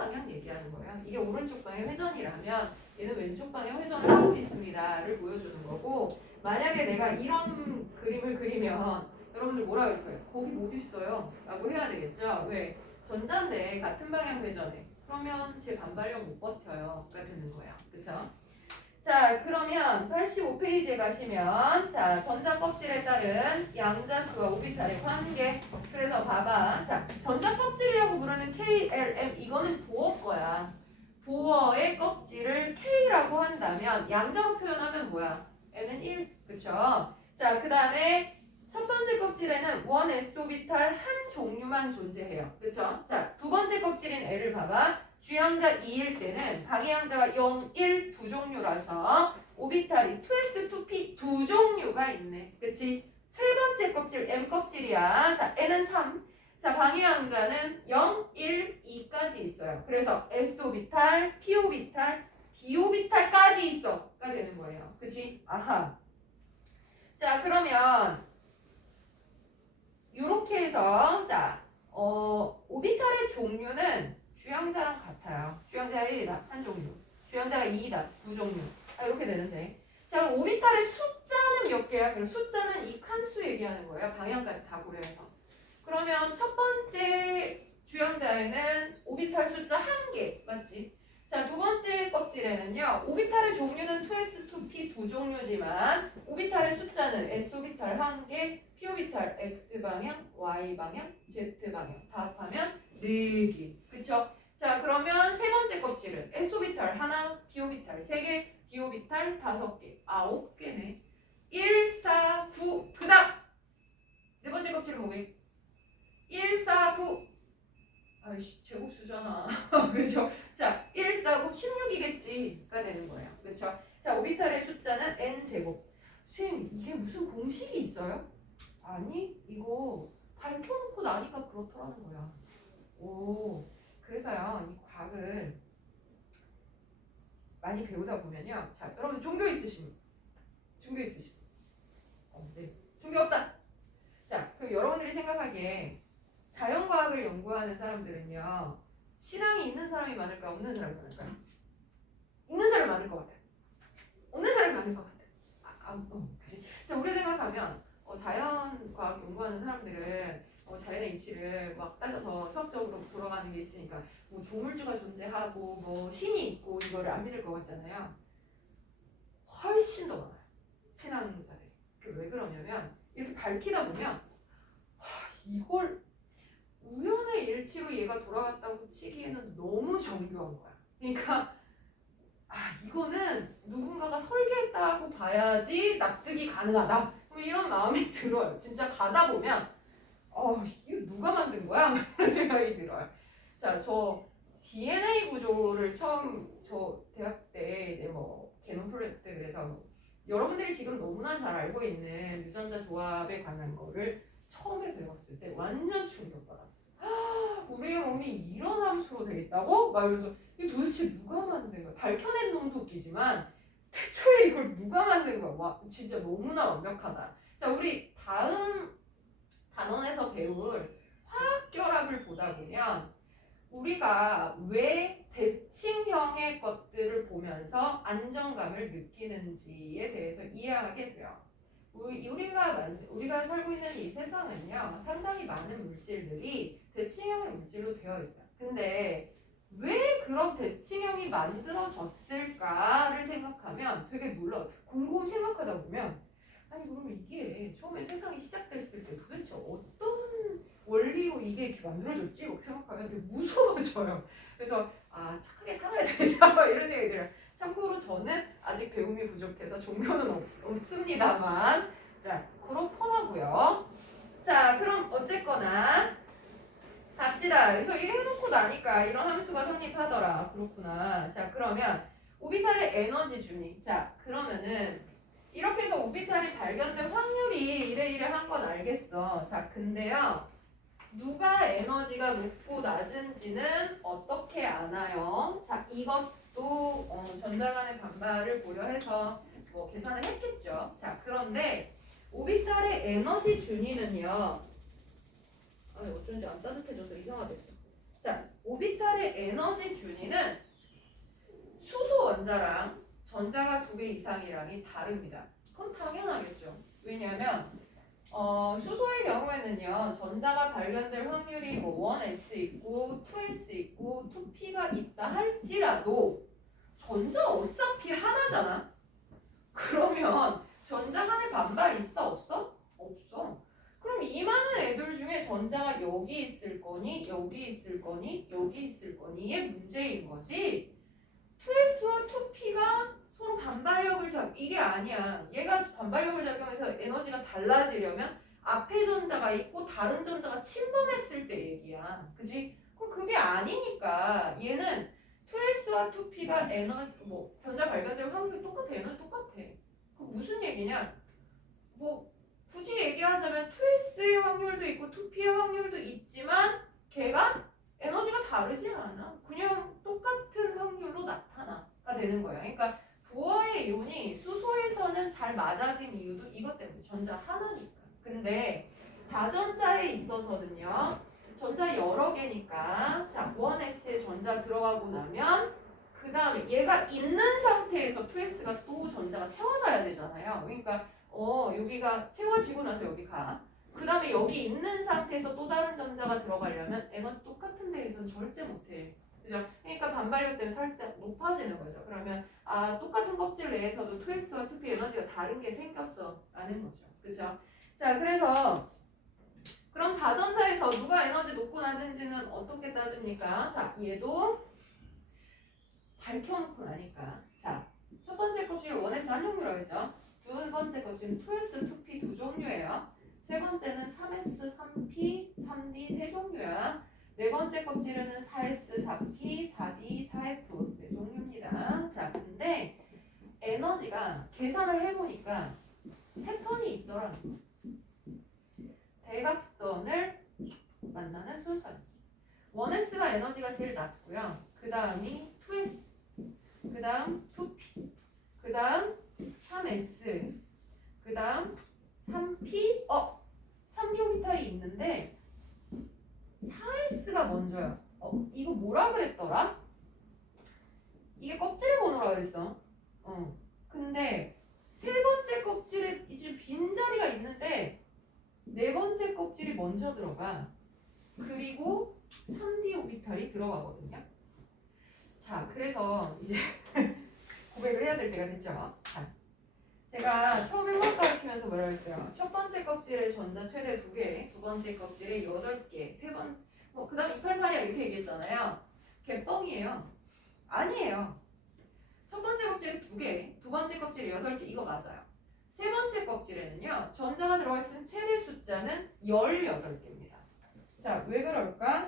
방향 얘기하는 거예요. 이게 오른쪽 방향 회전이라면 얘는 왼쪽 방향 회전을 하고 있습니다를 보여주는 거고, 만약에 내가 이런 그림을 그리면 여러분들 뭐라 그럴 거예요? 거기 못 있어요 라고 해야 되겠죠. 왜? 전자인데 같은 방향 회전해. 그러면 제 반발력 못 버텨요 가 되는 거예요. 그쵸? 자, 그러면 85페이지에 가시면, 자, 전자 껍질에 따른 양자수와 오비탈의 관계. 그래서 봐봐. 자, 전자 껍질이라고 부르는 KLM, 이거는 보어 거야. 보어의 껍질을 K라고 한다면, 양자로 표현하면 뭐야? N은 1. 그쵸? 자, 그 다음에 첫 번째 껍질에는 1s-orbital 한 종류만 존재해요. 그쵸? 자, 두 번째 껍질인 L을 봐봐. 주양자 2일 때는 방해양자가 0, 1 두 종류라서 오비탈이 2s, 2p 두 종류가 있네. 그치? 세 번째 껍질 M 껍질이야. 자, N은 3. 자, 방해양자는 0, 1, 2까지 있어요. 그래서 s 오비탈, p 오비탈, d 오비탈까지 있어가 되는 거예요. 그치? 아하. 자, 그러면 이렇게 해서 자, 오비탈의 종류는 주양자랑 같아요. 주양자가 1이다. 한 종류. 주양자가 2이다. 두 종류. 이렇게 되는데. 자, 그럼 오비탈의 숫자는 몇 개야? 그럼 숫자는 이 칸수 얘기하는 거예요. 방향까지 다 고려해서. 그러면 첫 번째 주양자에는 오비탈 숫자 1개. 맞지? 자, 두 번째 껍질에는요. 오비탈의 종류는 2s, 2p 두 종류지만 오비탈의 숫자는 s-오비탈 1개, p-오비탈 x방향, y방향, z방향 다 합하면 4개. 그쵸? 자, 그러면 세 번째 껍질은 s-오비탈 하나, p-오비탈 3개, d-오비탈 5개. 9개네. 1, 4, 9. 그 다음 네 번째 껍질은 뭐게? 1, 4, 9. 아이씨, 제곱수잖아. 그렇죠? 자, 1, 4, 9, 16이겠지가 되는 거예요. 그렇죠? 자, 오비탈의 숫자는 n제곱. 선생님, 이게 무슨 공식이 있어요? 아니, 이거 밝혀놓고 나니까 그렇더라는 거야. 오, 그래서요, 이 과학을 많이 배우다 보면요. 자, 여러분 종교 있으십니까? 종교 있으십니까? 네. 종교 없다. 자, 그럼 여러분들이 생각하기에 자연과학을 연구하는 사람들은요, 신앙이 있는 사람이 많을까, 없는 사람이 많을까요? 있는 사람이 많을 것 같아요. 없는 사람이 많을 것 같아요. 그치? 자, 우리가 생각하면 자연과학 연구하는 사람들은 자연의 이치를 막 따져서 수학적으로 돌아가는 게 있으니까 뭐 조물주가 존재하고 뭐 신이 있고 이거를 안 믿을 것 같잖아요. 훨씬 더 많아요. 신앙자들이. 왜 그러냐면 이렇게 밝히다 보면 이걸 우연의 일치로 얘가 돌아갔다고 치기에는 너무 정교한 거야. 그러니까 이거는 누군가가 설계했다고 봐야지 납득이 가능하다. 뭐 이런 마음이 들어요. 진짜 가다 보면 이거 누가 만든 거야? 이런 생각이 들어요. 자, 저 DNA 구조를 처음 저 대학 때 이제 뭐 개론 프로젝트 그래서 여러분들이 지금 너무나 잘 알고 있는 유전자 조합에 관한 거를 처음에 배웠을 때 완전 충격받았어요. 우리의 몸이 이런 함수로 돼 있다고? 막 이러면서 이게 도대체 누가 만든 거야? 밝혀낸 놈도 웃기지만 태초에 이걸 누가 만든 거야? 와, 진짜 너무나 완벽하다. 자, 우리 다음 단원에서 배울 화학결합을 보다 보면 우리가 왜 대칭형의 것들을 보면서 안정감을 느끼는지에 대해서 이해하게 돼요. 우리가 살고 있는 이 세상은요, 상당히 많은 물질들이 대칭형의 물질로 되어 있어요. 근데 왜 그런 대칭형이 만들어졌을까를 생각하면 되게 놀라워요. 곰곰이 생각하다 보면 아니 그러면 이게 처음에 세상이 시작됐을 때 도대체 어떤 원리로 이게 이렇게 만들어졌지? 막 생각하면 되게 무서워져요. 그래서 착하게 살아야 되겠다 이런 생각이 들어요. 참고로 저는 아직 배움이 부족해서 종교는 없습니다만 자 그렇더라고요. 자 그럼 어쨌거나 갑시다. 그래서 이게 해놓고 나니까 이런 함수가 성립하더라. 그렇구나. 자 그러면 오비탈의 에너지 준위. 자 그러면은 이렇게 해서 오비탈이 발견된 확률이 이래 한 건 알겠어. 자 근데요. 누가 에너지가 높고 낮은지는 어떻게 아나요? 자 이것도 전자 간의 반발을 고려해서 뭐 계산을 했겠죠. 자 그런데 오비탈의 에너지 준위는요. 어쩐지 안 따뜻해져서 이상하겠어. 자 오비탈의 에너지 이상이랑이 다릅니다. 그건 당연하겠죠. 왜냐하면 수소의 경우에는요, 전자가 발견될 확률이 뭐 1s 있고 2s 있고 2p가 있다 할지라도 전자 어차피 하나잖아. 그러면 전자 간에 반발 있어 없어? 없어. 그럼 이 많은 애들 중에 전자가 여기 있을 거니 여기 있을 거니 여기 있을 거니의 문제인 거지. 2s와 2p가 서로 반발력을 이게 아니야. 얘가 반발력을 작용해서 에너지가 달라지려면 앞에 전자가 있고 다른 전자가 침범했을 때 얘기야. 그지? 그게 아니니까 얘는 2s와 2p가 전자 발견될 확률이 똑같아. 얘는 똑같아. 그 무슨 얘기냐? 뭐 굳이 얘기하자면 2s의 확률도 있고 2p의 확률도 있지만 걔가 에너지가 다르지 않아. 그냥 똑같은 확률로 나타나가 되는 거야. 그러니까 보어의 이론이 수소에서는 잘 맞아진 이유도 이것 때문에 전자 하나니까. 근데 다전자에 있어서는요. 전자 여러 개니까 자 1s에 전자 들어가고 나면 그 다음에 얘가 있는 상태에서 2s가 또 전자가 채워져야 되잖아요. 그러니까 여기가 채워지고 나서 여기 가. 그 다음에 여기 있는 상태에서 또 다른 전자가 들어가려면 에너지 똑같은 데에서는 절대 못해. 그죠? 그러니까 반발력 때문에 살짝 높아지는 거죠. 그러면 똑같은 껍질 내에서도 2s와 2p 에너지가 다른 게 생겼어 라는 거죠. 그죠? 자, 그래서 그럼 다전자에서 누가 에너지 높고 낮은지는 어떻게 따집니까? 자, 얘도 밝혀놓고 나니까. 자, 첫 번째 껍질을 1s 한 종류라고 했죠. 두 번째 껍질은 2s, 2p 두 종류예요. 세 번째는 3s, 3p, 3d 세 종류야. 네 번째 껍질은 4s, 4p, 4d, 4f 네 종류입니다. 자, 근데 에너지가 계산을 해보니까 패턴이 있더라. 대각선을 만나는 순서입니다. 1s가 에너지가 제일 낮고요. 그 다음이 2s, 그 다음 2p, 그 다음 3s, 그 다음 3p, 3d 오비탈이 있는데 4s가 먼저야. 이거 뭐라 그랬더라? 이게 껍질의 번호라 그랬어. 근데 세 번째 껍질에 이제 빈자리가 있는데 네 번째 껍질이 먼저 들어가. 그리고 3d 오비탈이 들어가거든요. 자, 그래서 이제 고백을 해야 될 때가 됐죠. 자, 제가 처음에 화학 가르치면서 뭐라고 했어요? 첫 번째 껍질에 전자 최대 2개, 두 번째 껍질에 8개, 그 다음 288이야 이렇게 얘기했잖아요. 개뻥이에요. 아니에요. 첫 번째 껍질에 2개, 두 번째 껍질에 8개 이거 맞아요. 세 번째 껍질에는요. 전자가 들어가 있으면 최대 숫자는 18개입니다. 자, 왜 그럴까?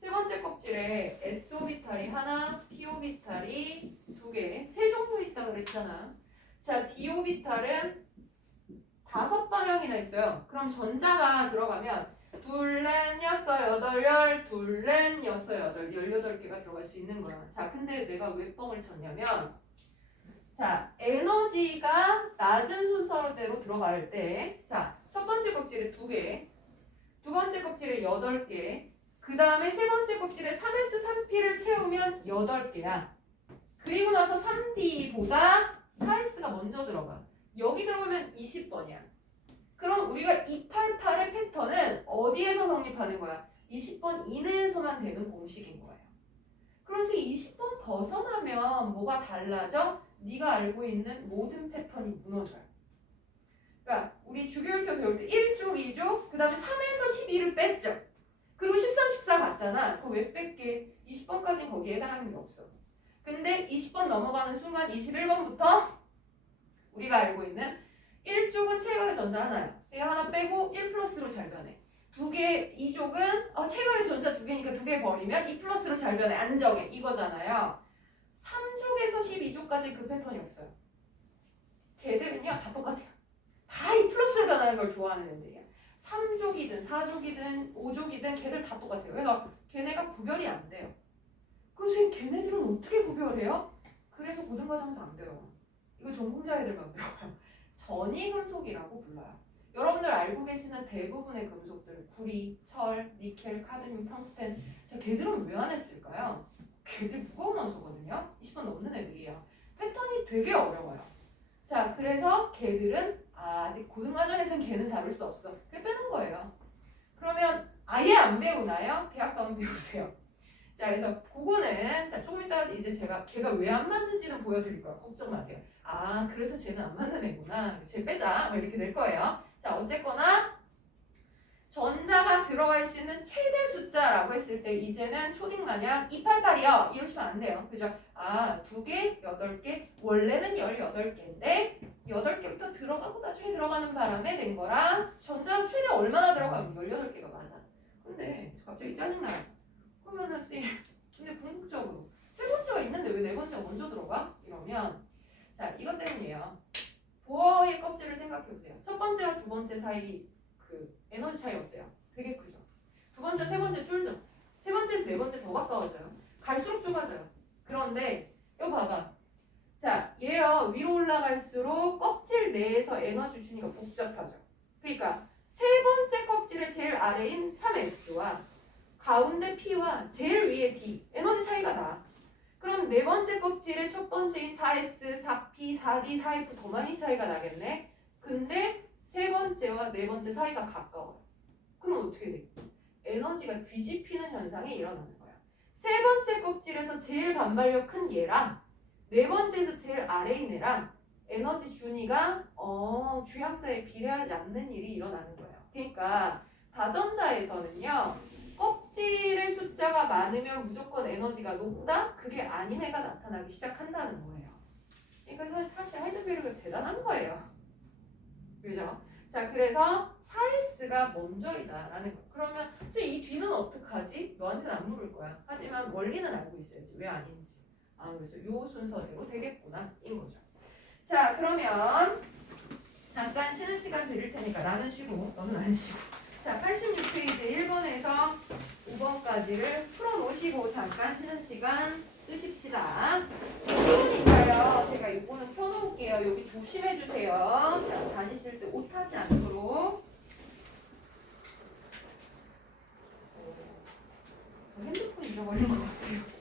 세 번째 껍질에 S오비탈이 하나, P오비탈이 2개, 세 종류 있다고 그랬잖아. 자, D오비탈은 5방향이나 있어요. 그럼 전자가 들어가면 둘, 넷, 여섯, 여덟, 열, 둘, 넷, 여섯, 여덟, 18개가 들어갈 수 있는 거야. 자, 근데 내가 왜 뻥을 쳤냐면 자, 에너지가 낮은 순서대로 들어갈 때 자, 첫 번째 껍질에 2개, 두 번째 껍질에 8개, 그 다음에 세 번째 껍질에 3s, 3p를 채우면 8개야. 그리고 나서 3d보다 4s가 먼저 들어가. 여기 들어가면 20번이야. 그럼 우리가 288의 패턴은 어디에서 성립하는 거야? 20번 이내에서만 되는 공식인 거예요. 그러면서 20번 벗어나면 뭐가 달라져? 네가 알고 있는 모든 패턴이 무너져요. 그러니까 우리 주기율표 배울 때 1족, 2족, 그 다음에 3에서 12를 뺐죠. 그리고 13, 14 봤잖아. 그거 왜 뺄게? 20번까지는 거기에 해당하는 게 없어. 근데 20번 넘어가는 순간 21번부터 우리가 알고 있는 1족은 최각의 전자 하나야. 얘가 하나 빼고 1 플러스로 잘 변해. 2개, 2족은 최각의 전자 2개니까 2개 버리면 2 플러스로 잘 변해. 안정해. 이거잖아요. 3족에서 12족까지 그 패턴이 없어요. 걔들은요 다 똑같아요. 다 2 플러스로 변하는 걸 좋아하는 애들이야. 3족이든 4족이든 5족이든 걔들 다 똑같아요. 그래서 걔네가 구별이 안 돼요. 그럼 선생님 걔네들은 어떻게 구별해요? 그래서 고등과정에서 안 배워요. 이거 전공자 애들만 배워요. 전이금속이라고 불러요. 여러분들 알고 계시는 대부분의 금속들 구리, 철, 니켈, 카드뮴, 텅스텐 자 걔들은 왜 안 했을까요? 걔들 무거운 원소거든요. 20번 넘는 애들이에요. 패턴이 되게 어려워요. 자, 그래서 걔들은 아직 고등과정에서는 걔는 다룰 수 없어. 그게 빼는 거예요. 그러면 아예 안 배우나요? 대학 가면 배우세요. 자, 그래서 그거는 자 조금 이따 이제 제가 걔가 왜 안 맞는지는 보여드릴 거예요. 걱정 마세요. 아, 그래서 쟤는 안 맞는 애구나. 쟤 빼자. 뭐 이렇게 될 거예요. 자, 어쨌거나 전자가 들어갈 수 있는 최대 숫자라고 했을 때 이제는 초딩 마냥 288이요. 이러시면 안 돼요. 그죠? 아, 2개, 8개. 원래는 18개인데 8개부터 들어가고 나중에 들어가는 바람에 된 거라 전자 최대 얼마나 들어가면 18개가 맞아. 근데 갑자기 짜증나요. 그러면은 근데 궁극적으로 세 번째가 있는데 왜 네 번째가 먼저 들어가? 이러면 자, 이것 때문이에요. 보어의 껍질을 생각해 보세요. 첫 번째와 두 번째 사이 그 에너지 차이 어때요? 되게 크죠. 두 번째, 세 번째 줄죠. 세 번째, 네 번째 더 가까워져요. 갈수록 좁아져요. 그런데 이거 봐봐. 자, 얘요 위로 올라갈수록 껍질 내에서 에너지 준위가 복잡하죠. 그러니까 세 번째 껍질의 제일 아래인 3s와 가운데 P와 제일 위에 D 에너지 차이가 나. 그럼 네 번째 껍질의 첫 번째인 4S, 4P, 4D, 4F 더 많이 차이가 나겠네. 근데 세 번째와 네 번째 사이가 가까워요. 그럼 어떻게 돼? 에너지가 뒤집히는 현상이 일어나는 거야. 세 번째 껍질에서 제일 반발력 큰 얘랑 네 번째에서 제일 아래인 애랑 에너지 준위가 주약자에 비례하지 않는 일이 일어나는 거예요. 그러니까 다전자에서는요. 껍질의 숫자가 많으면 무조건 에너지가 높다? 그게 아닌 애가 나타나기 시작한다는 거예요. 그러니까 사실 하이젠베르그가 대단한 거예요. 그죠? 자, 그래서 4S가 먼저이다라는 거. 그러면 이 뒤는 어떡하지? 너한테는 안 물을 거야. 하지만 원리는 알고 있어야지. 왜 아닌지. 아, 그래서 요 순서대로 되겠구나. 인 거죠. 자, 그러면 잠깐 쉬는 시간 드릴 테니까 나는 쉬고 너는 안 쉬고. 자, 86페이지 1번에서 5번까지를 풀어놓으시고 잠깐 쉬는 시간 쓰십시다. 쉬우니까요. 제가 이거는 펴놓을게요. 여기 조심해주세요. 자, 다니실 때 옷 타지 않도록. 핸드폰 잃어버린 것 같아요.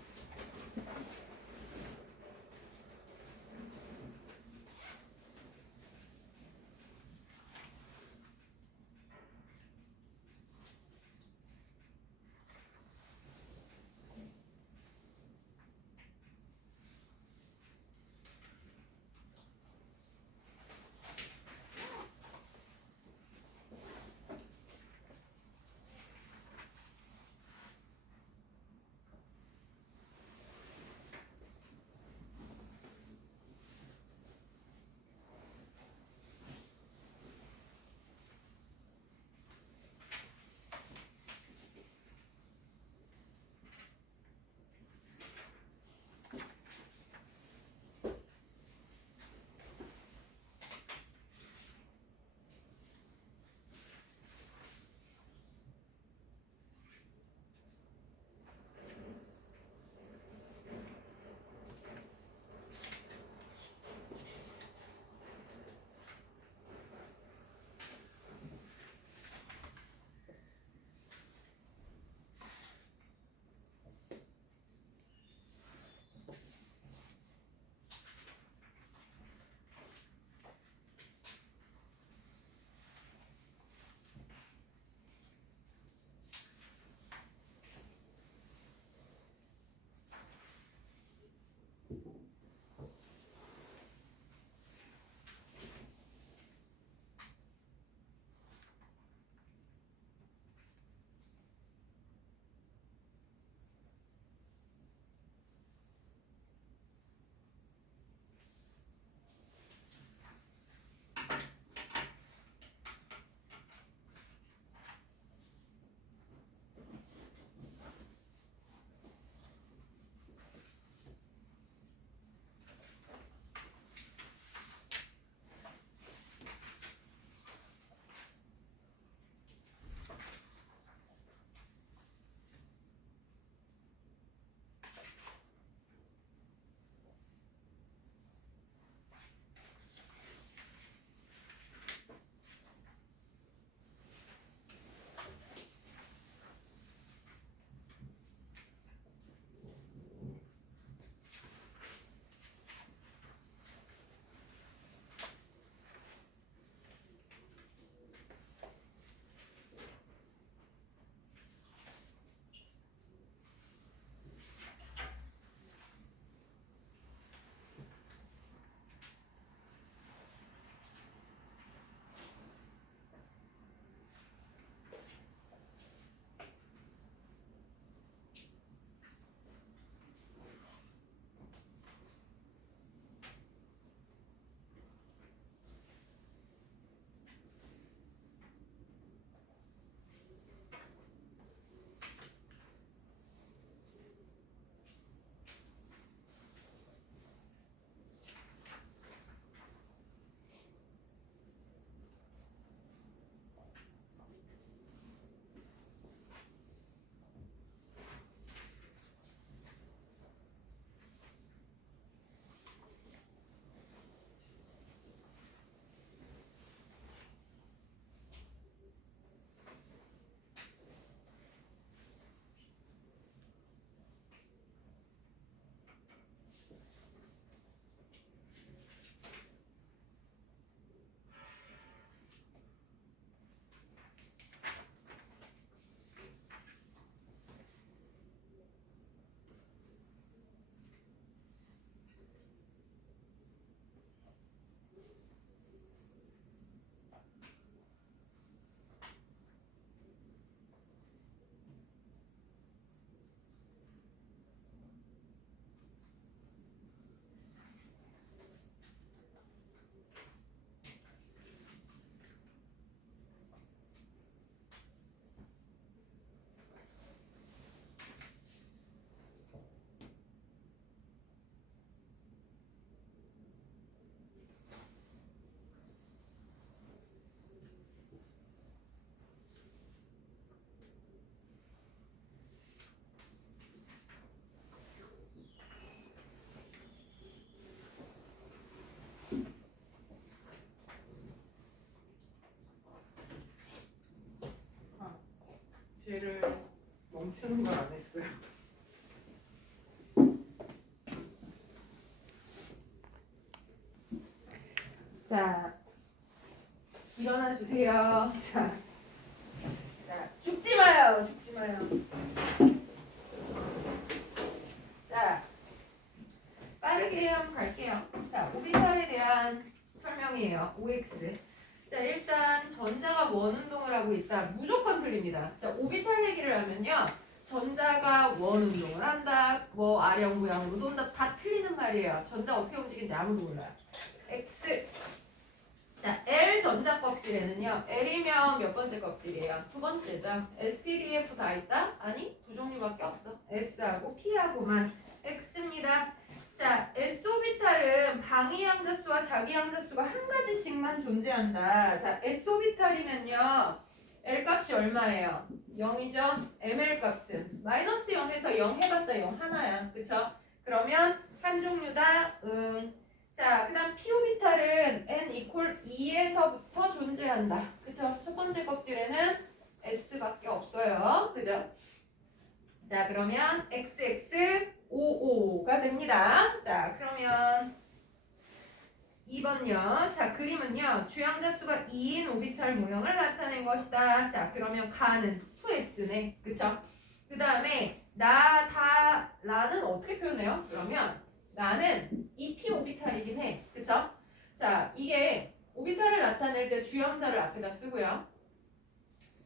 자, 일어나 주세요. 자, 죽지 마요. 죽지 마요. 자, 빠르게 한번 갈게요. 자, 오비탈에 대한 설명이에요. OX. 자, 일단 전자가 원운동을 하고 있다. 무조건 틀립니다. 자, 오비탈 얘기를 하면요. 전자가 원운동을 한다. 뭐 아령 모양으로 돈다. 다 틀리는 말이에요. 전자 어떻게 움직이는지 아무도 몰라요. X. 자, L 전자 껍질에는요. L이면 몇 번째 껍질이에요? 두 번째죠. SPDF 다 있다? 아니, 두 종류밖에 없어. S하고 P하고만. X입니다. 자, S오비탈은 방위양자수와 자기양자수가 한 가지씩만 존재한다. 자, S오비탈이면요. L값이 얼마예요? 0이죠? ML 값은 마이너스 0에서 0 해봤자 0 하나야. 그쵸? 그러면 한 종류다. 자, 그 다음 P오비탈은 N 이퀄 2에서부터 존재한다. 그쵸? 첫 번째 껍질에는 S밖에 없어요. 그죠? 자, 그러면 XXOO가 됩니다. 자, 그러면 2번요. 자, 그림은요. 주양자수가 2인 오비탈 모형을 나타낸 것이다. 자, 그러면 가는 2S네. 그쵸? 그 다음에 라는 어떻게 표현해요? 그러면 나는 2P 오비탈이긴 해. 그쵸? 자, 이게 오비탈을 나타낼 때 주양자를 앞에다 쓰고요.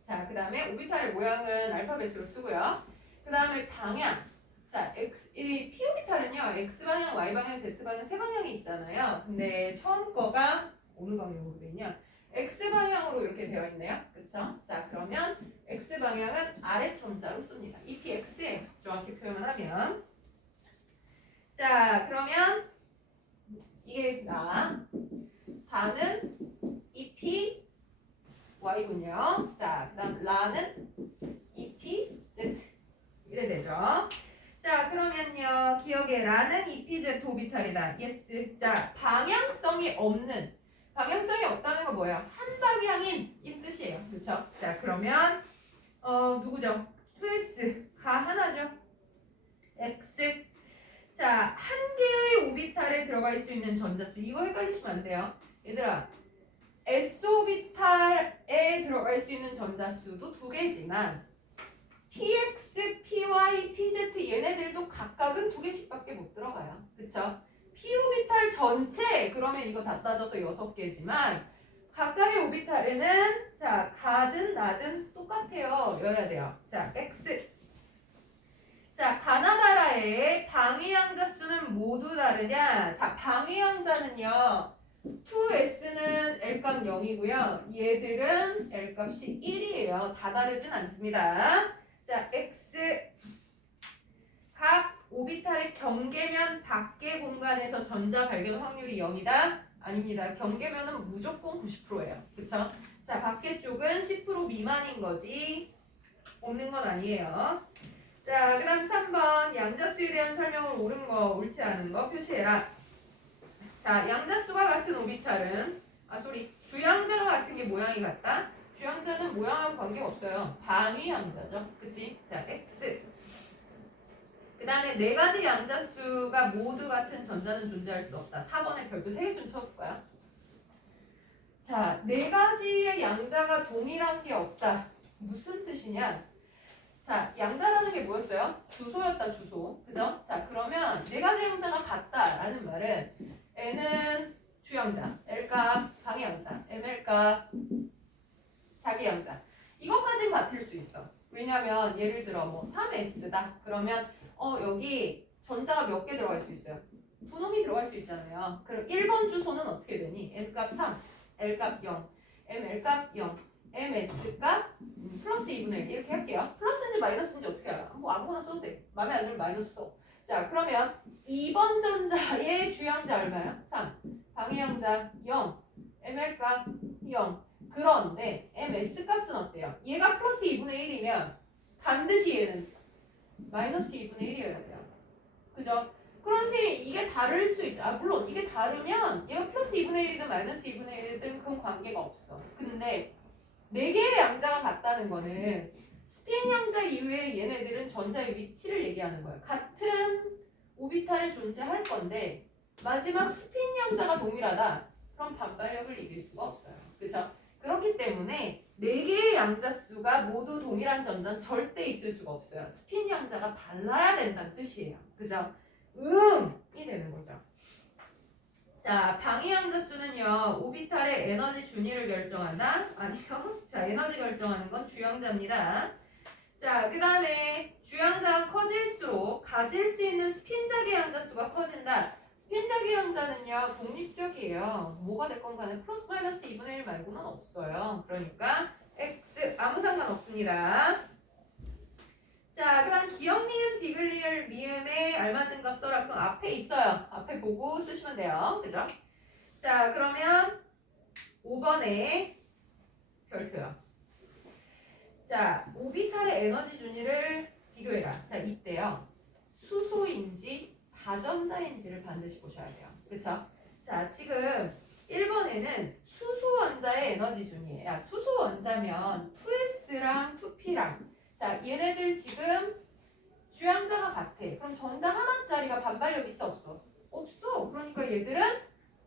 자, 그 다음에 오비탈의 모양은 알파벳으로 쓰고요. 그 다음에 방향. 자, 이 P오비탈은요. X방향, Y방향, Z방향 세 방향이 있잖아요. 근데 처음 거가 어느 방향으로 돼 있냐? X방향으로 이렇게 되어 있네요. 그쵸? 자, 그러면 X방향은 아래 첨자로 씁니다. EPX에 정확히 표현을 하면. 자, 그러면 이게 다는 EP Y군요. 자, 그 다음 라는 EP Z 이래 되죠. 자, 그러면요. 기억에 라는 EPZ 오비탈이다. yes. 자, 방향성이 없다는 건 뭐예요? 한 방향인 이 뜻이에요. 그렇죠? 자, 그러면 누구죠? 2S 가 하나죠. X. 자, 한 개의 오비탈에 들어갈 수 있는 전자수. 이거 헷갈리시면 안 돼요. 얘들아, S오비탈에 들어갈 수 있는 전자수도 두 개지만 PX, PY, PZ 얘네들도 각각은 두 개씩밖에 못 들어가요. 그쵸? P오비탈 전체 그러면 이거 다 따져서 6개지만 각각의 오비탈에는 자 가든 나든 똑같아요. 여야 돼요. 자 X. 자 가나다라의 방위양자 수는 모두 다르냐? 자 방위양자는요. 2S는 L값 0이고요. 얘들은 L값이 1이에요. 다 다르진 않습니다. 자, X 각 오비탈의 경계면 밖의 공간에서 전자 발견 확률이 0이다? 아닙니다. 경계면은 무조건 90%예요. 그쵸? 자, 밖의 쪽은 10% 미만인 거지. 없는 건 아니에요. 자, 그 다음 3번 양자수에 대한 설명을 옳은 거, 옳지 않은 거 표시해라. 자, 양자수가 같은 오비탈은 주양자가 같은 게 모양이 같다? 주양자는 모양하고 관계가 없어요. 방위양자죠. 그치? 자, X. 그 다음에 네 가지 양자수가 모두 같은 전자는 존재할 수 없다. 4번에 별표 3개 좀 쳐볼까요? 자, 네 가지의 양자가 동일한 게 없다. 무슨 뜻이냐? 자, 양자라는 게 뭐였어요? 주소였다, 주소. 그죠? 자, 그러면 네 가지 양자가 같다라는 말은 N은 주양자, L값 방위양자, ML값 자기양자. 이것까진 같을 수 있어. 왜냐면 예를 들어 뭐 3S다. 그러면 여기 전자가 몇 개 들어갈 수 있어요? 두 놈이 들어갈 수 있잖아요. 그럼 1번 주소는 어떻게 되니? N값 3, L값 0, ML값 0, MS값 플러스 2분의 1 이렇게 할게요. 플러스인지 마이너스인지 어떻게 알아? 뭐 아무거나 써도 돼. 마음에 안 들면 마이너스 써. 자, 그러면 2번 전자의 주양자 얼마야? 3. 방위양자 0. ML값 0. 그런데 MS 값은 어때요? 얘가 플러스 2분의 1이면 반드시 얘는 마이너스 2분의 1이어야 돼요. 그죠? 그럼 이게 다를 수 있죠. 물론 이게 다르면 얘가 플러스 2분의 1이든 마이너스 2분의 1이든 그건 관계가 없어. 근데 4개의 양자가 같다는 거는 스핀 양자 이외에 얘네들은 전자의 위치를 얘기하는 거예요. 같은 오비탈에 존재할 건데 마지막 스핀 양자가 동일하다. 그럼 반발력을 이길 수가 없어요. 그죠? 그렇기 때문에 4개의 양자수가 모두 동일한 전자는 절대 있을 수가 없어요. 스핀 양자가 달라야 된다는 뜻이에요. 그죠? 이 되는 거죠. 자, 방위 양자수는요, 오비탈의 에너지 준위를 결정한다? 아니요. 자, 에너지 결정하는 건 주양자입니다. 자, 그 다음에 주양자가 커질수록 가질 수 있는 스핀자기 양자수가 커진다. 스핀자기 양자는요, 독립적이에요. 뭐가 됐건 간에 플러스 마이너스 2분의 1 말고는 없어요. 그러니까 X 아무 상관 없습니다. 자, 그 다음 기역, 니은, 디귿, 미음에 알맞은 값 써라. 그럼 앞에 있어요. 앞에 보고 쓰시면 돼요. 그죠? 자, 그러면 5번에 별표요. 자, 오비탈의 에너지 준위를 비교해라. 자, 이때요. 수소인지 다전자인지를 반드시 보셔야 돼요. 그쵸? 자, 지금 1번에는 수소 원자의 에너지 준위예요. 수소 원자면 2s랑 2p랑 자, 얘네들 지금 주양자가 같아. 그럼 전자 하나짜리가 반발력 있어 없어? 없어. 그러니까 얘들은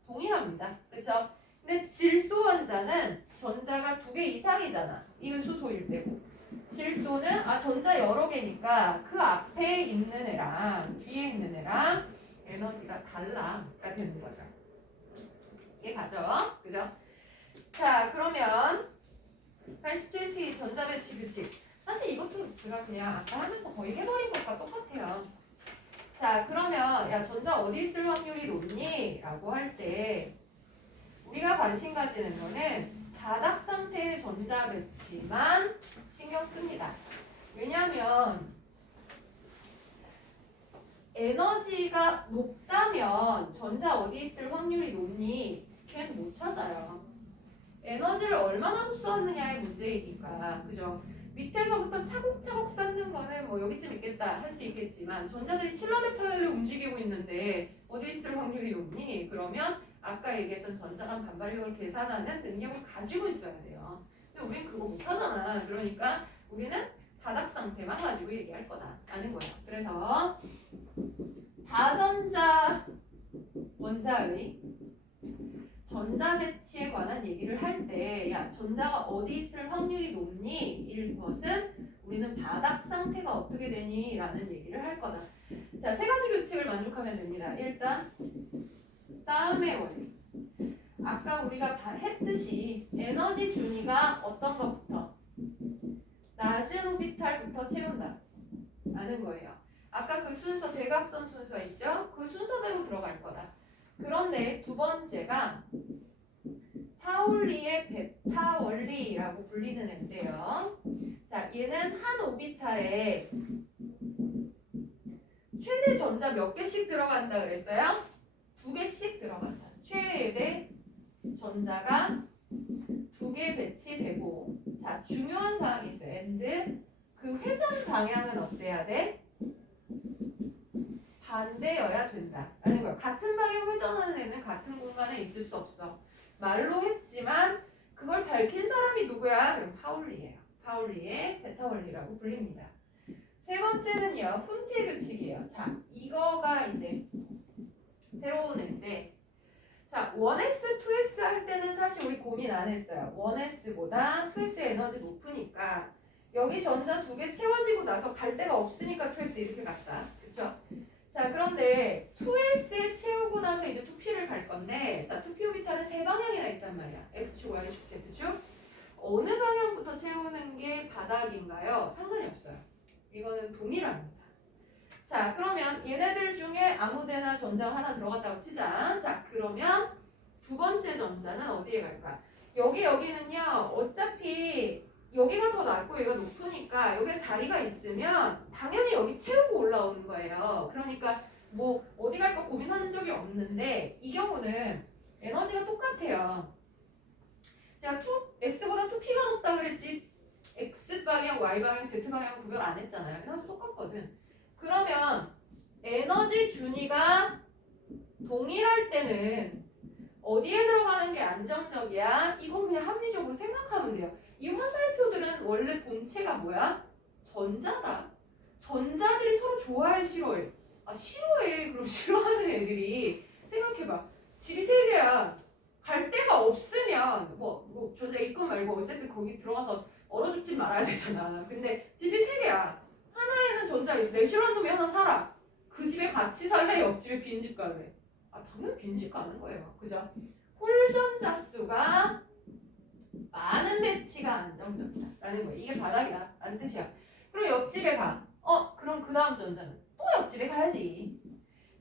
동일합니다. 그쵸? 근데 질소 원자는 전자가 2개 이상이잖아. 이건 수소일 때고. 질소는 전자 여러 개니까 그 앞에 있는 애랑 뒤에 있는 애랑 에너지가 달라가 되는 거죠. 이해 가죠? 그죠? 자, 그러면 87P 전자 배치 규칙. 사실 이것도 제가 그냥 아까 하면서 거의 해버린 것과 똑같아요. 자, 그러면 야 전자 어디 있을 확률이 높니? 라고 할 때 우리가 관심 가지는 거는 바닥 상태의 전자 배치만 신경 씁니다. 왜냐하면 에너지가 높다면 전자 어디 있을 확률이 높니? 걔는 못 찾아요. 에너지를 얼마나 흡수하느냐의 문제이니까. 그죠? 밑에서부터 차곡차곡 쌓는 거는 뭐 여기쯤 있겠다 할 수 있겠지만 전자들이 7란에 8란에 움직이고 있는데 어디 있을 확률이 높니? 그러면 아까 얘기했던 전자간 반발력을 계산하는 능력을 가지고 있어야 돼요. 근데 우린 그거 못하잖아. 그러니까 우리는 바닥 상태만 가지고 얘기할 거다 라는 거예요. 그래서 다전자 원자의 전자 배치에 관한 얘기를 할 때 야 전자가 어디 있을 확률이 높니? 일 것은 우리는 바닥 상태가 어떻게 되니? 라는 얘기를 할 거다. 자, 3가지 규칙을 만족하면 됩니다. 일단 싸움의 원리. 아까 우리가 했듯이 에너지 준위가 어떤 것부터? 낮은 오비탈부터 채운다 라는 거예요. 아까 그 순서 대각선 순서 있죠? 그 순서대로 들어갈 거다. 그런데 두 번째가 파울리의 베타 원리라고 불리는 앤데요. 자, 얘는 한 오비탈에 최대 전자 몇 개씩 들어간다 그랬어요? 2개씩 들어간다. 최대 전자가 2개 배치되고 자, 중요한 사항이 있어요. and 그 회전 방향은 어때야 돼? 반대여야 된다 라는 거예요. 같은 방향 회전하는 애는 같은 공간에 있을 수 없어. 말로 했지만 그걸 밝힌 사람이 누구야? 그럼 파울리예요. 파울리의 베타 원리라고 불립니다. 세 번째는요. 훈티의 규칙이에요. 자, 이거가 이제 새로운 애인데 자, 1s, 2s 할 때는 사실 우리 고민 안 했어요. 1s보다 2s 에너지 높으니까 여기 전자 2개 채워지고 나서 갈 데가 없으니까 2s 이렇게 갔다. 그쵸? 자, 그런데 2s에 채우고 나서 이제 2p를 갈 건데 자, 2p 오비탈은 3방향이나 있단 말이야. x축, y축, z축. 어느 방향부터 채우는 게 바닥인가요? 상관이 없어요. 이거는 동일합니다. 자, 그러면 얘네들 중에 아무데나 전자 하나 들어갔다고 치자. 자, 그러면 두 번째 전자는 어디에 갈까? 여기는요. 어차피 여기가 더 낮고 여기가 높으니까 여기에 자리가 있으면 당연히 여기 채우고 올라오는 거예요. 그러니까 뭐 어디 갈까 고민하는 적이 없는데 이 경우는 에너지가 똑같아요. 제가 2S보다 2P가 높다 그랬지 X방향, Y방향, Z방향 구별 안 했잖아요. 에너지 똑같거든. 그러면 에너지 준위가 동일할 때는 어디에 들어가는 게 안정적이야? 이건 그냥 합리적으로 생각하면 돼요. 이 화살표들은 원래 본체가 뭐야? 전자다. 전자들이 서로 좋아해, 싫어해? 싫어해. 그럼 싫어하는 애들이 생각해봐. 집이 3개야. 갈 존재 있건 말고 어쨌든 거기 들어가서 얼어 죽지 말아야 되잖아. 근데 집이 세 개야. 하나에는 전자 있어. 내 싫어하는 놈이 하나 살아. 그 집에 같이 살래? 옆집에 빈집 갈래? 아 당연히 빈집 가는 거예요. 그죠? 홀전자 수가 많은 배치가 안정적이다 라는 거예요. 이게 바닥이다 라는 뜻이야. 그리고 옆집에 가. 그럼 그 다음 전자는 또 옆집에 가야지.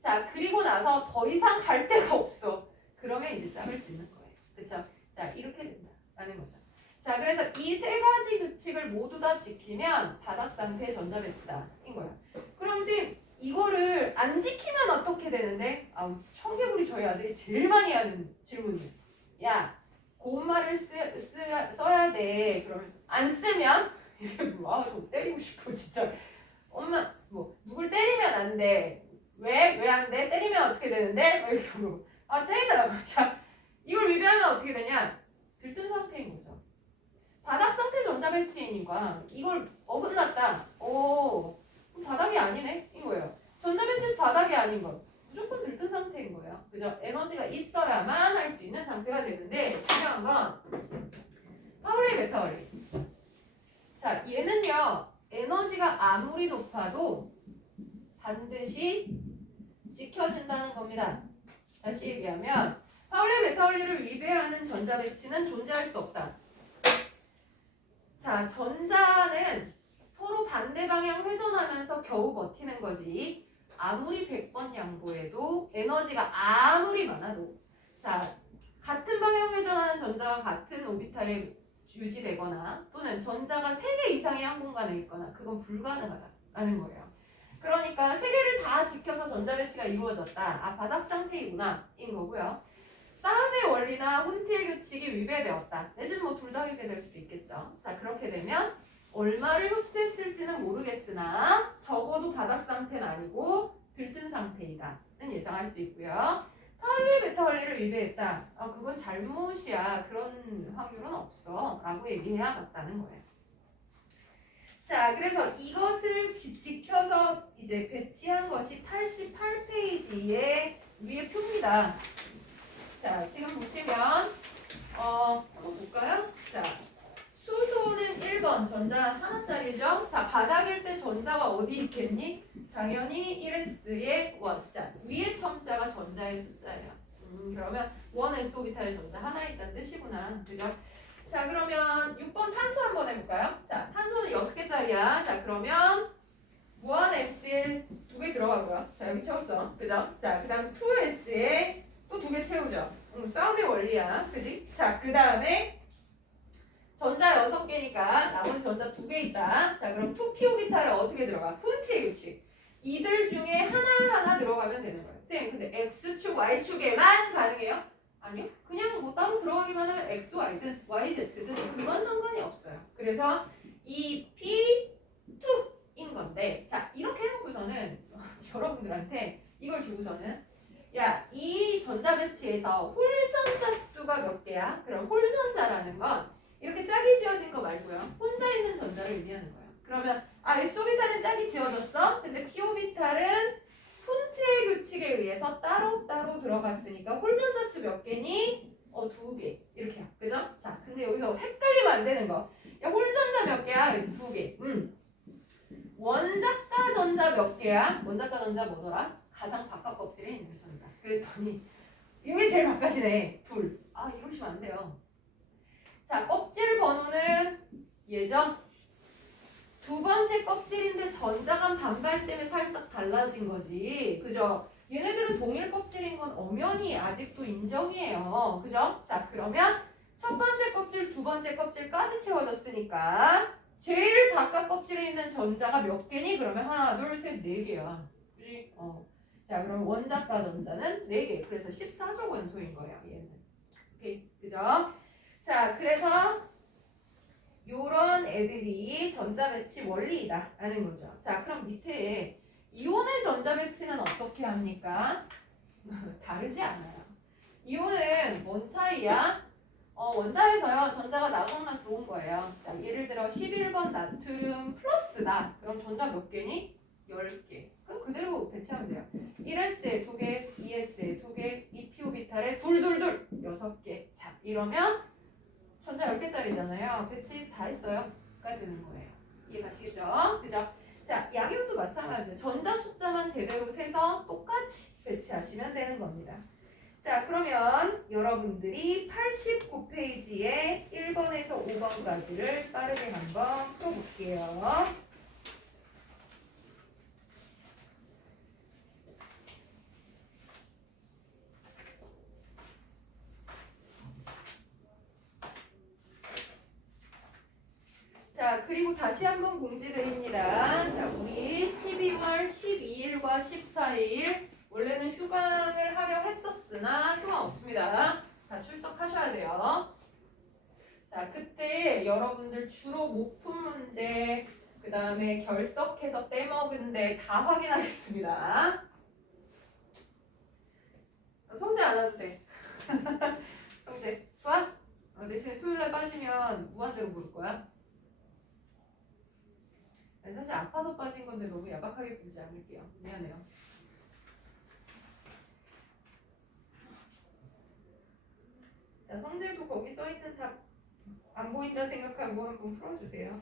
자 그리고 나서 더 이상 갈 데가 없어. 그러면 이제 짝을 짓는 거예요. 그쵸? 자 이렇게 된다 라는 거죠. 자 그래서 이 세 가지 규칙을 모두 다 지키면 바닥 상태의 전자 배치다 인 거야. 그럼 선생님 이거를 안 지키면 어떻게 되는데? 청개구리 저희 아들이 제일 많이 하는 질문이에요. 야 고운말을 써야 돼. 그러면 안 쓰면 이게 뭐야? 저 때리고 싶어 진짜. 엄마 뭐 누굴 때리면 안 돼. 왜 안 돼? 때리면 어떻게 되는데? 막 이렇게 물어보고 때리더라고. 자 이걸 위배하면 어떻게 되냐? 들뜬 상태인 거죠. 바닥 상태 전자 배치이니까 이걸 어긋났다. 바닥이 아니네 이거예요. 전자 배치에서 바닥이 아닌 건 무조건 들뜬 상태인 거예요. 그죠? 에너지가 있어야만 할 수 있는 상태가 되는데 중요한 건 파울리 베타 원리. 자 얘는요 에너지가 아무리 높아도 반드시 지켜진다는 겁니다. 다시 얘기하면 파울리 베타 원리를 위배하는 전자 배치는 존재할 수 없다. 자 전자는 서로 반대 방향 회전하면서 겨우 버티는 거지. 아무리 100번 양보해도 에너지가 아무리 많아도 자 같은 방향 회전하는 전자가 같은 오비탈에 유지되거나 또는 전자가 3개 이상의 한 공간에 있거나 그건 불가능하다라는 거예요. 그러니까 3개를 다 지켜서 전자 배치가 이루어졌다. 바닥 상태이구나 인 거고요. 싸움의 원리나 혼트의 규칙이 위배되었다. 내지는 뭐 둘 다 위배될 수도 있겠죠. 자 그렇게 되면 얼마를 흡수했을지는 모르겠으나 적어도 바닥 상태는 아니고 들뜬 상태이다는 예상할 수 있고요. 파울리 베타 원리를 위배했다. 그건 잘못이야. 그런 확률은 없어. 라고 얘기해야 맞다는 거예요. 자, 그래서 이것을 지켜서 이제 배치한 것이 88페이지의 위에 표입니다. 자, 지금 보시면 한번 볼까요? 자, 수소는 1번 전자 하나짜리죠. 자, 바닥일 때 전자가 어디 있겠니? 당연히 1s의 원. 자, 위에 첨자가 전자의 숫자예요. 그러면 1s 오비탈의 전자 하나 있다는 뜻이구나. 그죠? 자, 그러면 6번 탄소 한번 해볼까요? 자, 탄소는 6개짜리야. 자, 그러면 1s에 2개 들어가고요. 자, 여기 채웠어. 그죠? 자, 그 다음 2s에 또 2개 채우죠. 싸움의 원리야. 그지? 자, 그 다음에 전자 6개니까 나머지 전자 2개 있다. 자 그럼 2p 오비탈에 어떻게 들어가? 훈트의 규칙. 이들 중에 하나하나 들어가면 되는 거예요. 쌤 근데 x축 y축에만 가능해요? 아니요. 그냥 뭐 따로 들어가기만 하면 x, y든 yz든 그건 상관이 없어요. 그래서 이 p2인 건데 자 이렇게 해놓고서는 여러분들한테 이걸 주고서는 야 이 전자 배치에서 홀전자 수가 몇 개야? 그럼 홀전자라는 건 이렇게 짝이 지어진 거 말고요. 혼자 있는 전자를 의미하는 거예요. 그러면 S오비탈은 짝이 지어졌어. 근데 P오비탈은 훈트의 규칙에 의해서 따로따로 들어갔으니까 홀전자 수 몇 개니? 2개. 이렇게요. 그죠? 자, 근데 여기서 헷갈리면 안 되는 거. 야, 홀전자 몇 개야? 2개. 원자가 전자 몇 개야? 원자가 전자 뭐더라? 가장 바깥 껍질에 있는 전자. 그랬더니 이게 제일 바깥이네. 둘. 이러시면 안 돼요. 자, 껍질 번호는 예정. 두 번째 껍질인데 전자간 반발 때문에 살짝 달라진 거지. 그죠? 얘네들은 동일 껍질인 건 엄연히 아직도 인정이에요. 그죠? 자, 그러면 첫 번째 껍질, 두 번째 껍질까지 채워졌으니까 제일 바깥 껍질에 있는 전자가 몇 개니? 그러면 하나, 둘, 셋, 4개야. 그지? 자, 그럼 원자가 전자는 4개. 그래서 14조 원소인 거예요, 얘는. 오케이. 그죠? 자, 그래서 요런 애들이 전자 배치 원리이다 라는 거죠. 자, 그럼 밑에 이온의 전자 배치는 어떻게 합니까? 다르지 않아요. 이온은 뭔 차이야? 원자에서요 전자가 나거나 들어온 거예요. 자, 예를 들어 11번 나트륨 플러스다. 그럼 전자 몇 개니? 10개. 그럼 그대로 배치하면 돼요. 1s에 2개, 2s에 2개, 2p 오비탈에 둘 6개. 자, 이러면 전자 숫자 10개짜리잖아요. 배치 다 했어요. 가 되는 거예요. 이해가시겠죠? 그죠? 자, 양육도 마찬가지예요. 전자 숫자만 제대로 세서 똑같이 배치하시면 되는 겁니다. 자, 그러면 여러분들이 89페이지에 1번에서 5번까지를 빠르게 한번 풀어볼게요. 자, 그리고 다시 한번 공지 드립니다. 자, 우리 12월 12일과 14일 원래는 휴강을 하려 했었으나 휴강 없습니다. 다 출석하셔야 돼요. 자, 그때 여러분들 주로 못 푼 문제, 그 다음에 결석해서 떼먹은 데 다 확인하겠습니다. 성재 안 와도 돼. 성재, 좋아? 대신에 토요일날 빠지면 무한대로 부를 거야. 사실 아파서 빠진 건데 너무 야박하게 굴지 않을게요. 미안해요. 자, 성재도 거기 써있는 답 안 보인다 생각하고 한번 풀어주세요.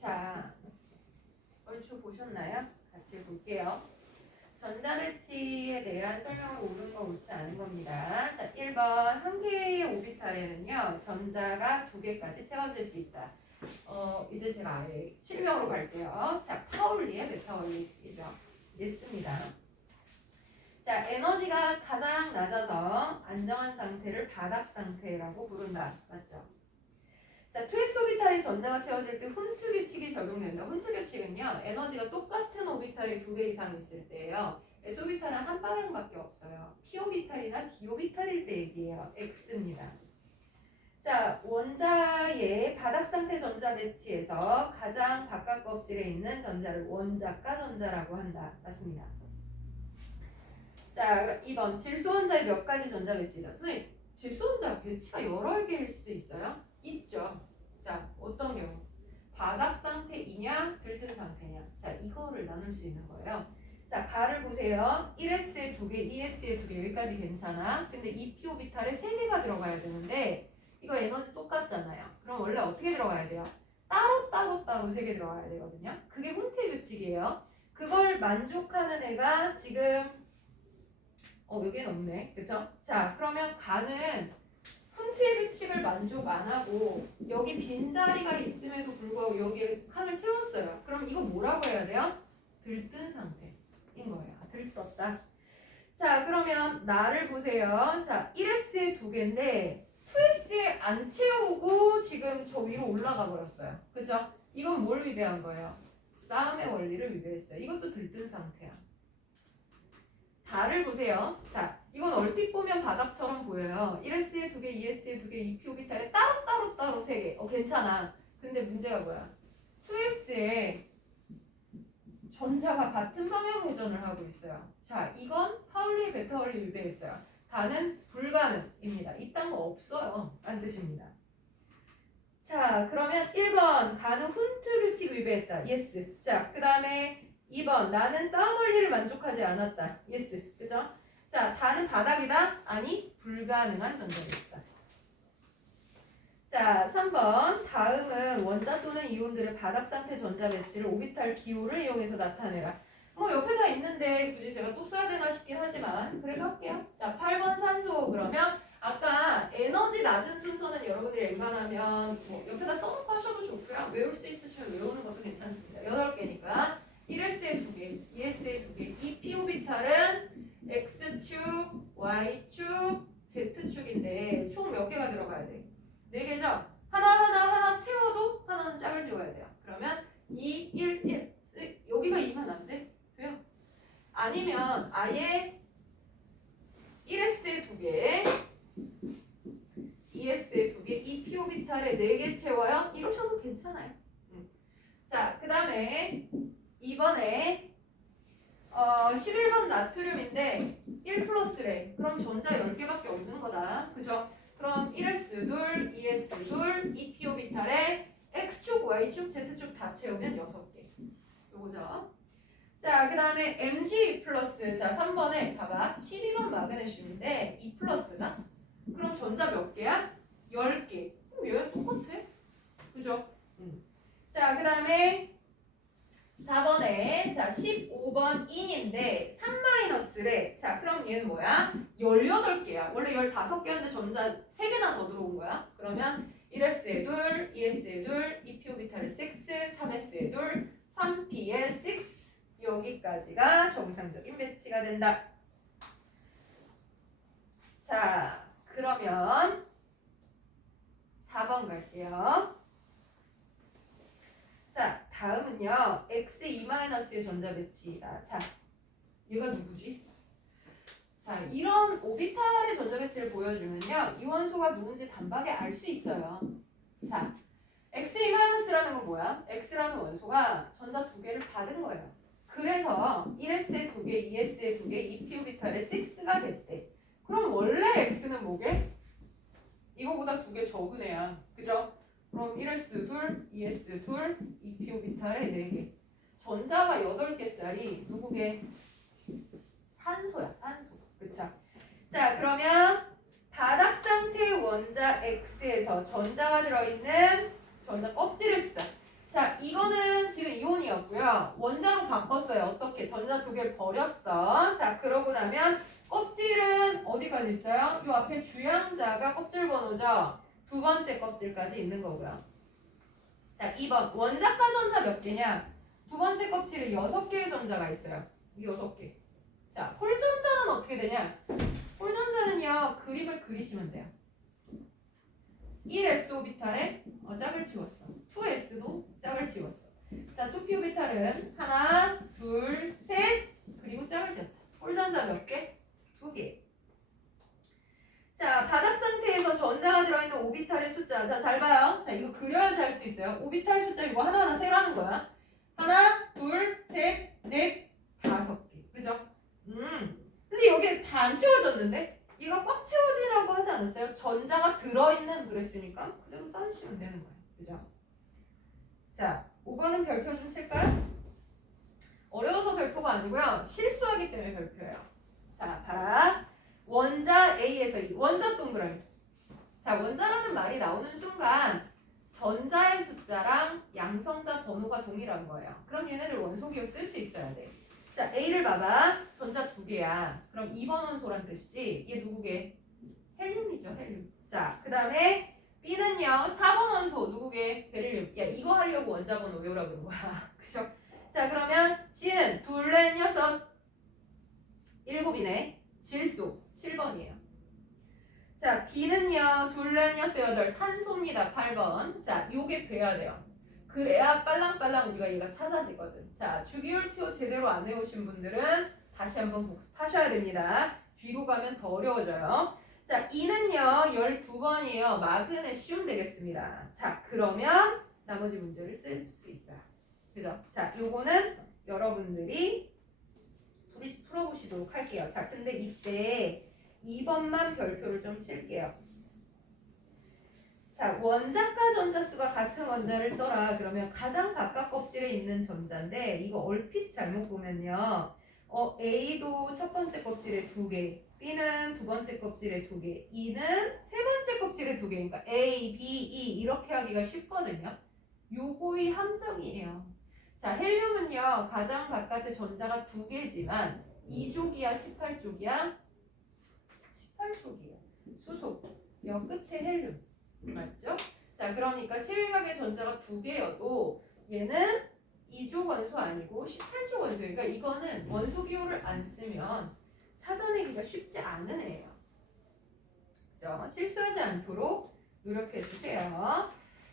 자, 얼추 보셨나요? 같이 볼게요. 전자 배치에 대한 설명을 옳은 거 옳지 않은 겁니다. 자, 1번 한 개의 오비탈에는요 전자가 2개까지 채워질 수 있다. 이제 제가 아예 실명으로 갈게요. 자, 파울리의 메타울릭이죠. 예스입니다. 자, 에너지가 가장 낮아서 안정한 상태를 바닥 상태라고 부른다. 맞죠? 자, 2s 오비탈이 전자가 채워질 때 훈트 규칙이 적용된다. 훈트 규칙은요, 에너지가 똑같은 오비탈이 2개 이상 있을 때예요. s 오비탈은 한 방향밖에 없어요. p 오비탈이나 d 오비탈일 때 얘기해요. x입니다. 자, 원자의 바닥 상태 전자 배치에서 가장 바깥 껍질에 있는 전자를 원자가 전자라고 한다. 맞습니다. 자, 2번 질소 원자의 몇 가지 전자 배치다. 선생님, 질소 원자 배치가 여러 개일 수도 있어요? 있죠. 자, 어떤 경우? 바닥 상태이냐, 들뜬 상태냐. 자, 이거를 나눌 수 있는 거예요. 자, 가를 보세요. 1s에 2개, 2s에 2개, 여기까지 괜찮아. 근데 2p 오비탈에 3개가 들어가야 되는데 이거 에너지 똑같잖아요. 그럼 원래 어떻게 들어가야 돼요? 따로 3개 들어가야 되거든요. 그게 훈트의 규칙이에요. 그걸 만족하는 애가 지금 여기는 없네. 그쵸? 자, 그러면 가는 훈트의 규칙을 만족 안 하고 여기 빈자리가 있음에도 불구하고 여기에 칸을 채웠어요. 그럼 이거 뭐라고 해야 돼요? 들뜬 상태인 거예요. 들떴다. 자, 그러면 나를 보세요. 자, 1s에 2개인데 2s에 안 채우고 지금 저 위로 올라가 버렸어요. 그죠? 이건 뭘 위배한 거예요? 싸움의 원리를 위배했어요. 이것도 들뜬 상태야. 다를 보세요. 자, 이건 얼핏 보면 바닥처럼 보여요. 1s에 2개, 2s에 2개, 2p 오비탈에 따로 3개. 괜찮아. 근데 문제가 뭐야? 2s에 전자가 같은 방향 회전을 하고 있어요. 자, 이건 파울리 베타 원리 위배했어요. 다는 불가능입니다. 이딴 거 없어요. 안 뜻입니다. 자, 그러면 1번 가는 훈트 규칙 위배했다. 예스. 자, 그 다음에 2번 나는 싸움 원리를 만족하지 않았다. 예스. 그죠? 자, 다는 바닥이다. 아니, 불가능한 전자배치다. 자, 3번 다음은 원자 또는 이온들의 바닥 상태 전자 배치를 오비탈 기호를 이용해서 나타내라. 뭐 옆에 다 있는데 굳이 제가 또 써야 되나 싶긴 하지만 그래도 할게요. 자, 8번 산소. 그러면 아까 에너지 낮은 순서는 여러분들이 웬만하면 뭐 옆에다 써놓고 하셔도 좋고요. 외울 수 있으시면 외우는 것도 괜찮습니다. 8개니까 1s에 2개, 2s에 2개, 2p 오비탈은 x축, y축, z축인데 총 몇 개가 들어가야 돼? 4개죠? 하나 채워도 하나는 짝을 지워야 돼요. 그러면 2, 1. 여기가 2만 안 돼? 돼요? 아니면 아예 1s에 2개, 2s에 2개, 2p 오비탈에 4개 채워요? 이러셔도 괜찮아요. 자, 그 다음에 2번에 11번 나트륨인데 1 플러스래. 그럼 전자 10개밖에 없는 거다. 그죠? 그럼 1s2, 2s2, 2p 오비탈에 x축, y축, z축 다 채우면 6개. 요거죠. 자, 그 다음에 mg 플러스. 자, 3번에 봐봐. 12번 마그네슘인데 2 플러스나? 그럼 전자 몇 개야? 10개. 그럼 얘랑 똑같아. 그죠? 자, 그 다음에 4번에 자 15번 인인데 3-래. 자, 그럼 얘는 뭐야? 18개야. 원래 15개였는데 전자 3개나 더 들어온 거야. 그러면 1s에 2, 2s에 2, 2p 오비탈에 6, 3s에 2, 3p에 6. 여기까지가 정상적인 배치가 된다. 자, 그러면 4번 갈게요. 자, 다음은요. X2-의 전자 배치이다. 자, 얘가 누구지? 자, 이런 오비탈의 전자 배치를 보여주면요. 이 원소가 누군지 단박에 알 수 있어요. 자, X2-라는 건 뭐야? X라는 원소가 전자 2개를 받은 거예요. 그래서 1s에 2개, 2s에 2개, 2p 오비탈에 6가 됐대. 그럼 원래 X는 뭐게? 이거보다 2개 적은 애야. 그죠? 그럼 1s2, 2s2, 2p 오비탈에 4개. 전자가 8개짜리 누구게? 산소야, 산소. 그쵸? 자, 그러면 바닥 상태 원자 X에서 전자가 들어있는 전자 껍질의 숫자. 자, 자, 이거는 지금 이온이었고요. 원자로 바꿨어요. 어떻게? 전자 두 개를 버렸어. 자, 그러고 나면 껍질은 어디까지 있어요? 요 앞에 주양자가 껍질 번호죠. 두 번째 껍질까지 있는 거고요. 자, 2번. 원자가 전자 몇 개냐? 두 번째 껍질에 6개의 전자가 있어요. 6개. 자, 홀전자는 어떻게 되냐? 홀전자는요, 그림을 그리시면 돼요. 1s 오비탈에 짝을 지웠어. 2s도 짝을 지웠어. 자, 2p 오비탈은 하나, 둘, 셋, 그리고 짝을 지었다. 홀전자 몇 개? 2개. 자, 바닥 상태에서 전자가 들어있는 오비탈의 숫자. 자, 잘 봐요. 자, 이거 그려야지 할 수 있어요. 오비탈 숫자 이거 하나하나 세라는 거야. 하나, 둘, 셋, 넷, 5개. 그죠? 근데 여기 다 안 채워졌는데? 이거 꽉 채워지라고 하지 않았어요? 전자가 들어있는 그랬으니까 그대로 따지시면 되는 거예요. 그죠? 자, 5번은 별표 좀 칠까요? 어려워서 별표가 아니고요. 실수하기 때문에 별표예요. 자, 봐라. 원자 A에서 이 원자 동그라미. 자, 원자라는 말이 나오는 순간 전자의 숫자랑 양성자 번호가 동일한 거예요. 그럼 얘네들 원소기호 쓸 수 있어야 돼. 자, A를 봐봐. 전자 2개야. 그럼 2번 원소란 뜻이지. 얘 누구게? 헬륨이죠, 헬륨. 자, 그 다음에 B는요. 4번 원소 누구게? 베릴륨. 야, 이거 하려고 원자 번호 외우라고 그런 거야. 그죠? 자, 그러면 C는 둘, 넷, 여섯. 7이네. 질소 7번이에요. 자, D는요. 둘, 넷, 여섯, 여덟. 산소입니다. 8번. 자, 요게 돼야 돼요. 그래야 빨랑빨랑 우리가 얘가 찾아지거든. 자, 주기율표 제대로 안 외우신 분들은 다시 한번 복습하셔야 됩니다. 뒤로 가면 더 어려워져요. 자, E는요. 12번이에요. 마그네슘 되겠습니다. 자, 그러면 나머지 문제를 쓸 수 있어요. 그죠? 자, 요거는 여러분들이 풀어보시도록 할게요. 자, 근데 이때 2번만 별표를 좀 칠게요. 자, 원자과 전자수가 같은 원자를 써라. 그러면 가장 바깥 껍질에 있는 전자인데 이거 얼핏 잘못 보면요. A도 첫 번째 껍질에 2개, B는 두 번째 껍질에 2개, E는 세 번째 kop질에 2개. 그러니까 A, B, E 이렇게 하기가 쉽거든요. 요거의 함정이에요. 자, 헬륨은요. 가장 바깥에 전자가 2개지만 2족이야, 18족이야? 18족이에요. 수소. 여 끝에 헬륨. 맞죠? 자, 그러니까 체외각의 전자가 2개여도 얘는 2족 원소 아니고 18족 원소예요. 그러니까 이거는 원소 기호를 안 쓰면 찾아내기가 쉽지 않은 애예요. 그죠? 실수하지 않도록 노력해 주세요.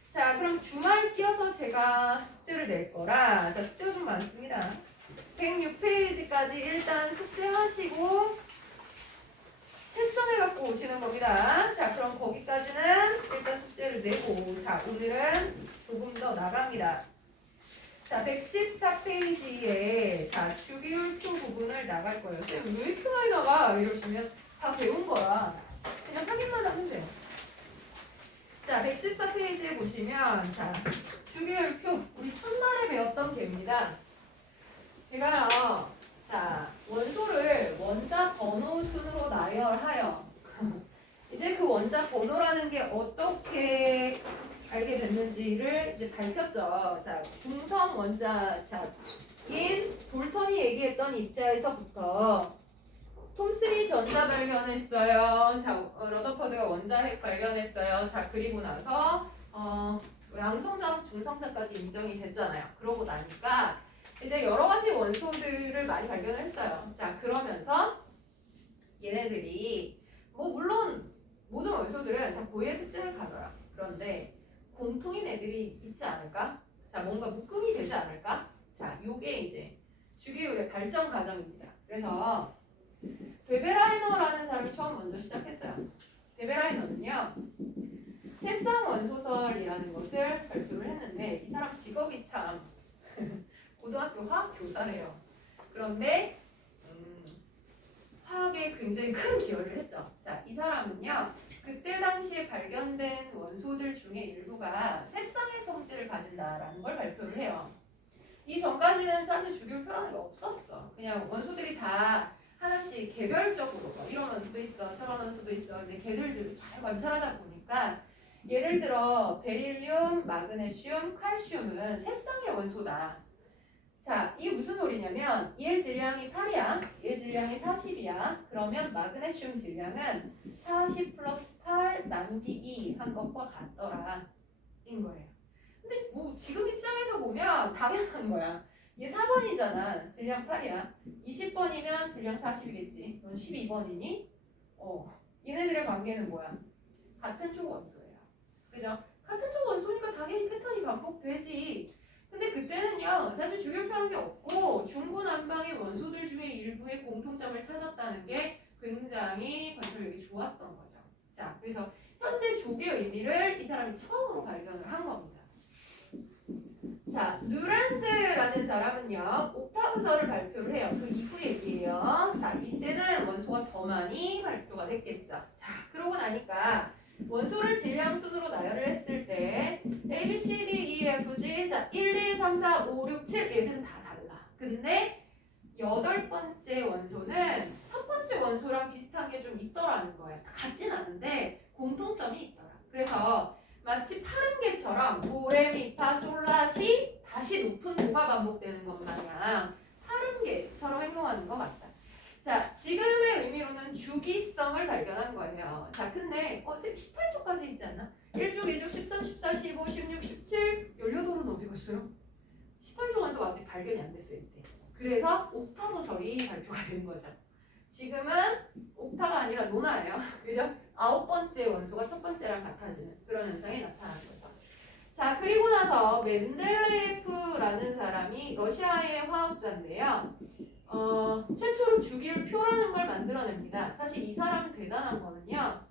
자, 그럼 주말 끼어서 제가 숙제를 낼 거라. 자, 숙제가 좀 많습니다. 106페이지까지 일단 숙제하시고 채점해 갖고 오시는 겁니다. 자, 그럼 거기까지는 일단 숙제를 내고, 자, 오늘은 조금 더 나갑니다. 자, 114페이지에 자, 주기율표 부분을 나갈 거예요. 쌤, 왜 이렇게 많이 나가? 이러시면 다 배운 거야. 그냥 확인만 하면 돼요. 자, 114페이지에 보시면 자, 주기율표 우리 첫날에 배웠던 개입니다. 제가요. 자, 원소를 원자 번호 순으로 나열하여 이제 그 원자 번호라는 게 어떻게 알게 됐는지를 이제 밝혔죠. 자, 중성 원자인 볼턴이 얘기했던 입자에서부터 톰슨이 전자 발견했어요. 자, 러더퍼드가 원자핵 발견했어요. 자, 그리고 나서 양성자랑 중성자까지 인정이 됐잖아요. 그러고 나니까 이제 여러 가지 원소들을 많이 발견했어요. 자, 그러면서 얘네들이 뭐 물론 모든 원소들은 다 고유의 특징을 가져요. 그런데 공통인 애들이 있지 않을까? 자, 뭔가 묶음이 되지 않을까? 자, 요게 이제 주기율의 발전 과정입니다. 그래서 데베라이너라는 사람이 처음 먼저 시작했어요. 데베라이너는요. 새쌍 원소설이라는 것을 발표를 했는데 이 사람 직업이 참 고등학교 화학 교사래요. 그런데 화학에 굉장히 큰 기여를 했죠. 자, 이 사람은요. 그때 당시에 발견된 원소들 중에 일부가 새쌍의 성질을 가진다라는 걸 발표를 해요. 이 전까지는 사실 주기율표라는 게 없었어. 그냥 원소들이 다 하나씩 개별적으로 이런 원소도 있어, 저런 원소도 있어. 근데 걔들 잘 관찰하다 보니까 예를 들어 베릴륨, 마그네슘, 칼슘은 세쌍의 원소다. 자, 이게 무슨 소리냐면 얘 질량이 8이야. 얘 질량이 40이야. 그러면 마그네슘 질량은 40 플러스 8 나누기 2 한 것과 같더라. 인 거예요. 근데 뭐 지금 입장에서 보면 당연한 거야. 얘 4번이잖아. 질량 8이야. 20번이면 질량 40이겠지. 넌 12번이니? 얘네들의 관계는 뭐야? 같은 쪽 원소예요. 그죠? 같은 쪽 원소니까 당연히 패턴이 반복되지. 근데 그때는요, 사실 주기율표라는 게 없고 중구난방의 원소들 중에 일부의 공통점을 찾았다는 게 굉장히 관찰력이 좋았던 거죠. 자, 그래서 현재 족의 의미를 이 사람이 처음으로 발견을 한 겁니다. 자, 누란즈라는 사람은요, 옥타브서를 발표를 해요. 그 이후 얘기예요. 자, 이때는 원소가 더 많이 발표가 됐겠죠. 자, 그러고 나니까 원소를 질량 순으로 나열을 했을 때 A, B, C, D, E, F, G, 자, 1, 2, 3, 4, 5, 6, 7 얘들은 다 달라. 근데 8번째 원소는 첫 번째 원소랑 비슷한 게 좀 있더라는 거예요. 같진 않은데 공통점이 있더라. 그래서 마치 파른개처럼 도레미파솔라시 다시 높은 도가 반복되는 것 마냥 파른개처럼 행동하는 것 같다. 자, 지금의 의미로는 주기성을 발견한 거예요. 자, 근데 18초까지 있지 않나? 1주, 2주, 13, 14, 15, 16, 17, 18은 어디 갔어요? 18조 원소가 아직 발견이 안 됐어요, 이때. 그래서 옥타브설이 발표가 된 거죠. 지금은 옥타가 아니라 노나예요. 그죠? 9번째 원소가 첫 번째랑 같아지는 그런 현상이 나타나는 거죠. 자, 그리고 나서 멘델레예프라는 사람이 러시아의 화학자인데요. 최초로 주기율표라는 걸 만들어냅니다. 사실 이 사람 대단한 거는요.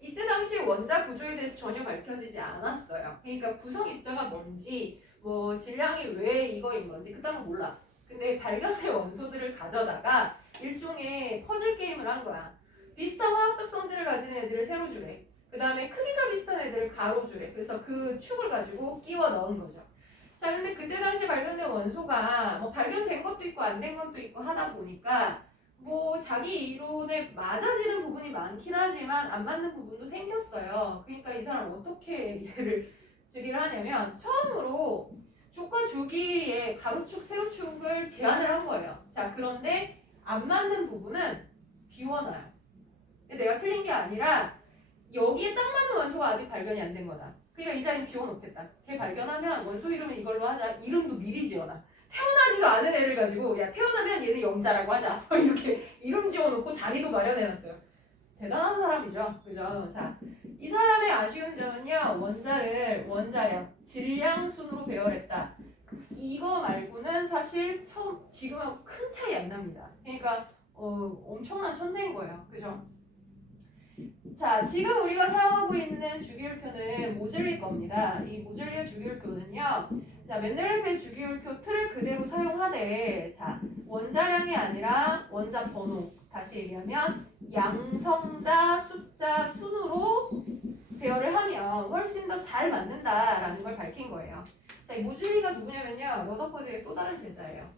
이때 당시 원자 구조에 대해서 전혀 밝혀지지 않았어요. 그러니까 구성 입자가 뭔지, 뭐 질량이 왜 이거인 건지 그딴 거 몰라. 근데 발견된 원소들을 가져다가 일종의 퍼즐 게임을 한 거야. 비슷한 화학적 성질을 가진 애들을 세로줄에, 그 다음에 크기가 비슷한 애들을 가로줄에. 그래서 그 축을 가지고 끼워 넣은 거죠. 자, 근데 그때 당시 발견된 원소가 뭐 발견된 것도 있고 안 된 것도 있고 하다 보니까 뭐 자기 이론에 맞아지는 부분이 많긴 하지만 안 맞는 부분도 생겼어요. 그러니까 이 사람 어떻게 이해를 주기를 하냐면 처음으로 족과 주기의 가로축, 세로축을 제안을 한 거예요. 자, 그런데 안 맞는 부분은 비워놔요. 근데 내가 틀린 게 아니라 여기에 딱 맞는 원소가 아직 발견이 안 된 거다. 그러니까 이 자리는 비워놓겠다. 걔 발견하면 원소 이름은 이걸로 하자. 이름도 미리 지어놔. 태어나지도 않은 애를 가지고 야 태어나면 얘는 영자라고 하자. 이렇게 이름 지어놓고 자리도 마련해놨어요. 대단한 사람이죠. 그죠? 자, 이 사람의 아쉬운 점은요. 원자량, 질량 순으로 배열했다. 이거 말고는 사실 지금하고 큰 차이 안 납니다. 그러니까 엄청난 천재인 거예요. 그죠? 자, 지금 우리가 사용하고 있는 주기율표는 모즐리 겁니다. 이 모즐리의 주기율표는요. 자, 멘델레프의 주기율표 틀을 그대로 사용하되 자, 원자량이 아니라 원자 번호. 다시 얘기하면 양성자, 숫자, 순으로 배열을 하면 훨씬 더 잘 맞는다라는 걸 밝힌 거예요. 자, 이 모즐리가 누구냐면요. 러더퍼드의 또 다른 제자예요.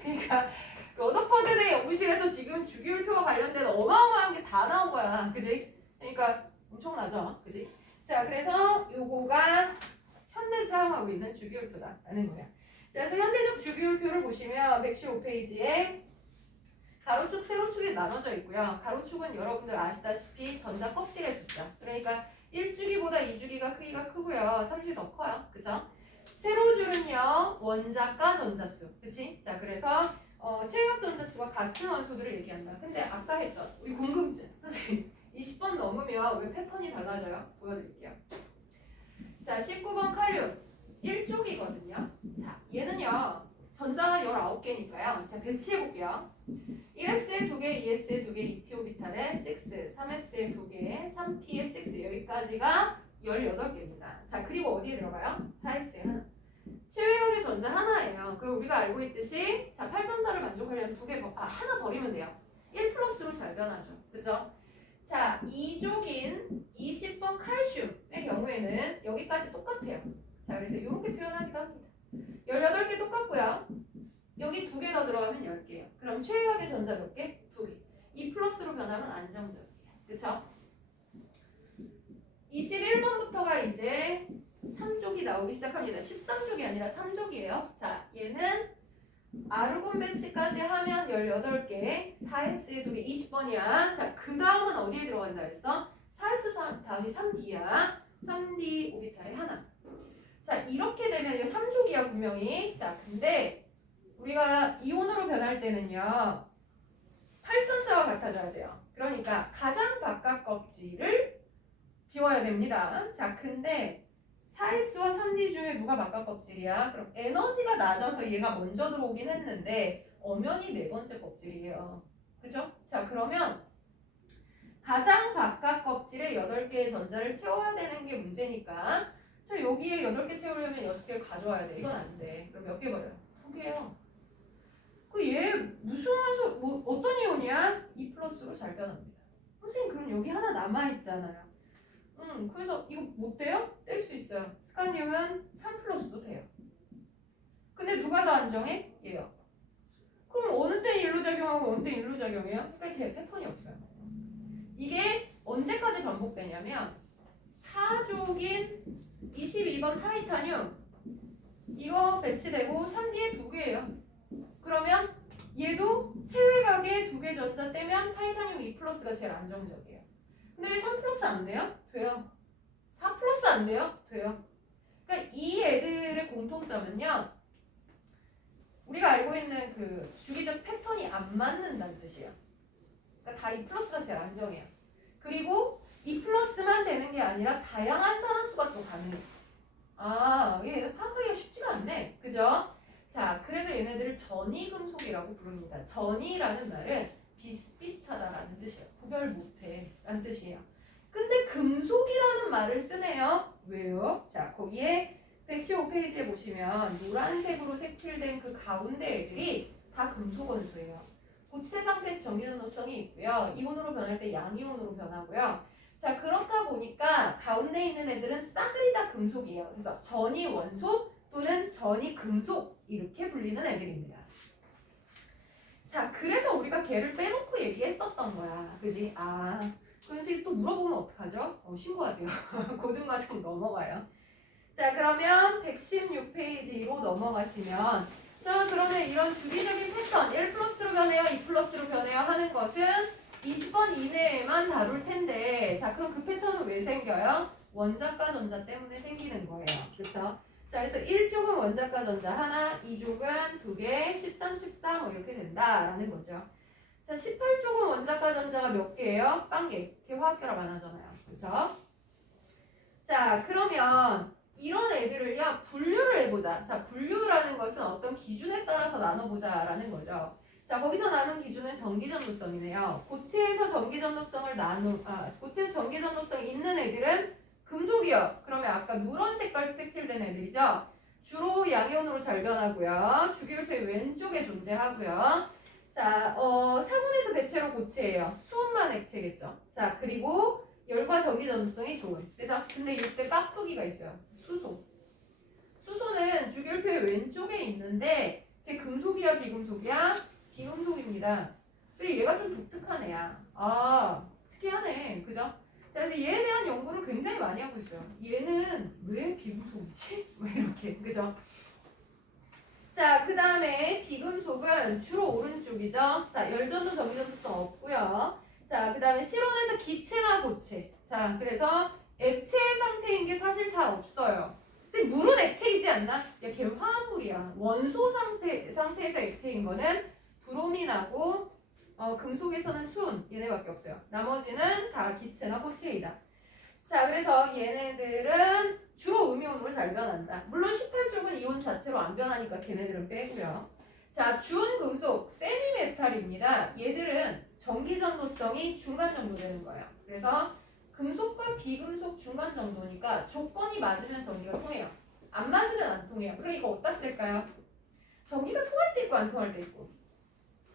그러니까 러더퍼드의 연구실에서 지금 주기율표와 관련된 어마어마한 게 다 나온 거야. 그지? 그러니까 엄청나죠? 그지? 자, 그래서 요거가 현대 사용하고 있는 주기율표다라는 거야. 자, 그래서 현대적 주기율표를 보시면 115페이지에 가로축, 세로축이 나눠져 있고요. 가로축은 여러분들 아시다시피 전자 껍질의 숫자. 그러니까 1주기보다 2주기가 크기가 크고요. 3주기 더 커요. 그죠? 세로줄은요. 원자가 전자수. 그치? 자, 그래서 체외각 전자수가 같은 원소들을 얘기한다. 근데 아까 했던 우리 궁금증. 선생님 20번 넘으면 왜 패턴이 달라져요? 보여드릴게요. 자, 19번 칼륨 1쪽이거든요. 자, 얘는요. 전자가 19개니까요. 자, 배치해볼게요. 1s에 2개, 2s에 2개, 2p-오비탈에 6, 3s에 2개, 3p에 6 여기까지가 18개입니다. 자, 그리고 어디에 들어가요? 4s에 하나. 체외각의 전자 하나예요. 그 우리가 알고 있듯이 자 8전자를 만족하려면 하나 버리면 돼요. 1 플러스로 잘 변하죠. 그죠? 자, 2족인 20번 칼슘의 경우에는 여기까지 똑같아요. 자, 그래서 이렇게 표현하기도 합니다. 18개 똑같고요. 여기 2개 더 들어가면 10개예요. 그럼 최외각의 전자 몇 개? 2개. 2 플러스로 변하면 안정적이에요. 그쵸? 21번부터가 이제 3족이 나오기 시작합니다. 13족이 아니라 3족이에요. 자, 얘는 아르곤 배치까지 하면 18개, 4S의 독이 20번이야. 자, 그 다음은 어디에 들어간다 했어? 4S 다음이 3D야. 3D 오비탈에 하나. 자, 이렇게 되면 이거 3족이야, 분명히. 자, 근데 우리가 이온으로 변할 때는요, 8전자와 같아져야 돼요. 그러니까 가장 바깥 껍질을 비워야 됩니다. 자, 근데 4S와 3D 중에 누가 바깥 껍질이야? 그럼 에너지가 낮아서 얘가 먼저 들어오긴 했는데 엄연히 네 번째 껍질이에요. 그죠? 자, 그러면 가장 바깥 껍질에 8개의 전자를 채워야 되는 게 문제니까 자, 여기에 8개 채우려면 6개를 가져와야 돼. 이건 안 돼. 그럼 몇 개 버려요? 2개요. 그 얘 무슨 원소, 뭐 어떤 이온이야? 2+로 잘 변합니다. 선생님 그럼 여기 하나 남아있잖아요. 그래서 이거 못 돼요? 뗄 수 있어요. 스칸디움은 3+도 돼요. 근데 누가 더 안정해? 얘요. 그럼 어느 때 일로 작용하고 어느 때 일로 작용해요? 그러니까 패턴이 없어요. 이게 언제까지 반복되냐면 4족인 22번 타이타늄 이거 배치되고 3D에 2개예요. 그러면 얘도 체외각에 2개 전자 떼면 타이타늄 2+가 제일 안정적이에요. 근데 왜 3+ 안 돼요? 돼요. 4+ 안 돼요? 돼요. 그러니까 이 애들의 공통점은요. 우리가 알고 있는 그 주기적 패턴이 안 맞는다는 뜻이에요. 그러니까 다 2+가 제일 안정해요. 그리고 2+만 되는 게 아니라 다양한 산화수가 또 가능해요. 아, 얘 파악하기가 쉽지가 않네. 그죠? 자, 그래서 얘네들을 전이금속이라고 부릅니다. 전이라는 말은 비슷비슷하다라는 뜻이에요. 구별 못해 라는 뜻이에요. 근데 금속이라는 말을 쓰네요. 왜요? 자, 거기에 115페이지에 보시면 노란색으로 색칠된 그 가운데 애들이 다 금속 원소예요. 고체 상태에서 전기전도성이 있고요. 이온으로 변할 때 양이온으로 변하고요. 자, 그렇다 보니까 가운데 있는 애들은 싸그리 다 금속이에요. 그래서 전이 원소 또는 전이 금속 이렇게 불리는 애들입니다. 자, 그래서 우리가 걔를 빼놓고 얘기했었던 거야. 그지? 아, 선생님 또 물어보면 어떡하죠? 신고하세요. 고등과정 넘어가요. 자, 그러면 116페이지로 넘어가시면 자, 그러면 이런 주기적인 패턴 1+로 변해요, 2+로 변해요 하는 것은 20번 이내에만 다룰 텐데 자, 그럼 그 패턴은 왜 생겨요? 원자과 전자 때문에 생기는 거예요. 그렇죠? 자, 그래서 1족은 원자과 전자 하나, 2족은 2개, 13, 14 뭐 이렇게 된다라는 거죠. 자, 18족은 원자과 전자가 몇 개예요? 빵개. 이렇게 화학결합 안 하잖아요. 그렇죠? 자, 그러면 이런 애들을요, 분류를 해보자. 자, 분류라는 것은 어떤 기준에 따라서 나눠보자라는 거죠. 자, 거기서 나눈 기준은 전기전도성이네요. 고체에서 전기전도성을 고체에서 전기전도성이 있는 애들은 금속이요. 그러면 아까 누런 색깔 색칠된 애들이죠. 주로 양이온으로 잘 변하고요. 주기율표의 왼쪽에 존재하고요. 자, 사분해서 대체로 고체예요. 수온만 액체겠죠. 자, 그리고 열과 전기 전도성이 좋은. 그래서 근데 이때 깍두기가 있어요. 수소. 수소는 주기율표의 왼쪽에 있는데 걔 금속이야, 비금속이야? 비금속입니다. 근데 얘가 좀 독특한 애야. 아, 특이하네. 그죠? 자, 근데 얘에 대한 연구를 굉장히 많이 하고 있어요. 얘는 왜 비금속이지? 왜 이렇게, 그죠? 자, 그 다음에 비금속은 주로 오른쪽이죠. 자, 열전도 전기전도성 없고요. 자, 그 다음에 실온에서 기체나 고체. 자, 그래서 액체 상태인 게 사실 잘 없어요. 물은 액체이지 않나? 야, 걔 화합물이야. 원소 상태에서 액체인 거는 브로민하고 금속에서는 순 얘네밖에 없어요. 나머지는 다 기체나 고체이다. 자, 그래서 얘네들은 주로 음이온으로 잘 변한다. 물론 18족은 이온 자체로 안 변하니까 걔네들은 빼고요. 자, 준금속 세미메탈입니다. 얘들은 전기전도성이 중간 정도 되는 거예요. 그래서 금속과 비금속 중간 정도니까 조건이 맞으면 전기가 통해요. 안 맞으면 안 통해요. 그러니까 어디다 쓸까요? 전기가 통할 때 있고 안 통할 때 있고.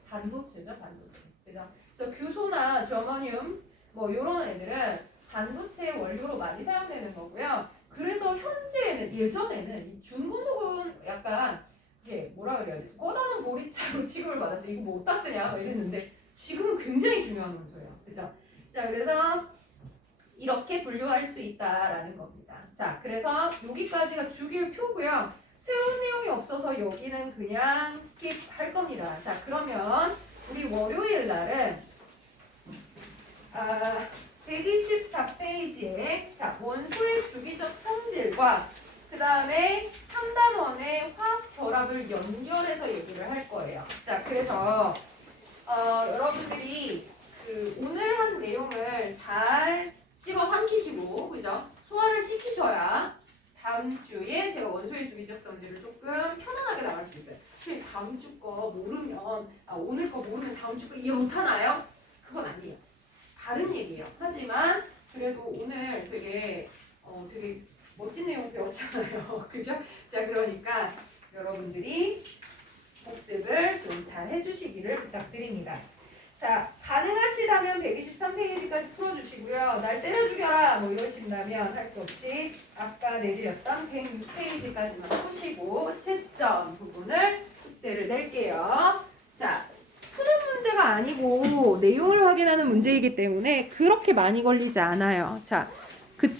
반도체죠, 반도체. 그죠? 그래서 규소나 저머늄 뭐 이런 애들은 반도체 원료로 많이 사용되는 거고요. 그래서 현재는 예전에는 이 준금속은 약간 이게 뭐라 그래야 되지? 꺼다는 보리차로 취급을 받았어요. 이거 뭐 어디다 쓰냐? 이랬는데 지금은 굉장히 중요한 원소예요. 그죠? 자, 그래서 이렇게 분류할 수 있다라는 겁니다. 자, 그래서 여기까지가 주기율 표고요. 새로운 내용이 없어서 여기는 그냥 스킵할 겁니다. 자, 그러면 우리 월요일 날은 124페이지에 자, 원소의 주기적 성질과 그 다음에 3단원의 화학 결합을 연결해서 얘기를 할 거예요. 자, 그래서 여러분들이 그 오늘 한 내용을 잘 씹어 삼키시고, 그죠? 소화를 시키셔야 다음 주에 제가 원소의 주기적 성질을 조금 편안하게 나갈 수 있어요. 근데 다음 주 거 모르면, 오늘 거 모르면 다음 주 거 이해 못하나요? 그건 아니에요. 다른 얘기예요. 하지만 그래도 오늘 되게 멋진 내용 배웠잖아요. 그죠? 자, 그러니까 여러분들이 복습을 좀 잘 해주시기를 부탁드립니다. 자, 가능하시다면 123페이지까지 풀어주시고요. 날 때려 죽여라 뭐 이러신다면 할 수 없이 아까 내드렸던 106페이지까지만 푸시고 채점 부분을 숙제를 낼게요. 자, 푸는 문제가 아니고 내용을 확인하는 문제이기 때문에 그렇게 많이 걸리지 않아요. 자,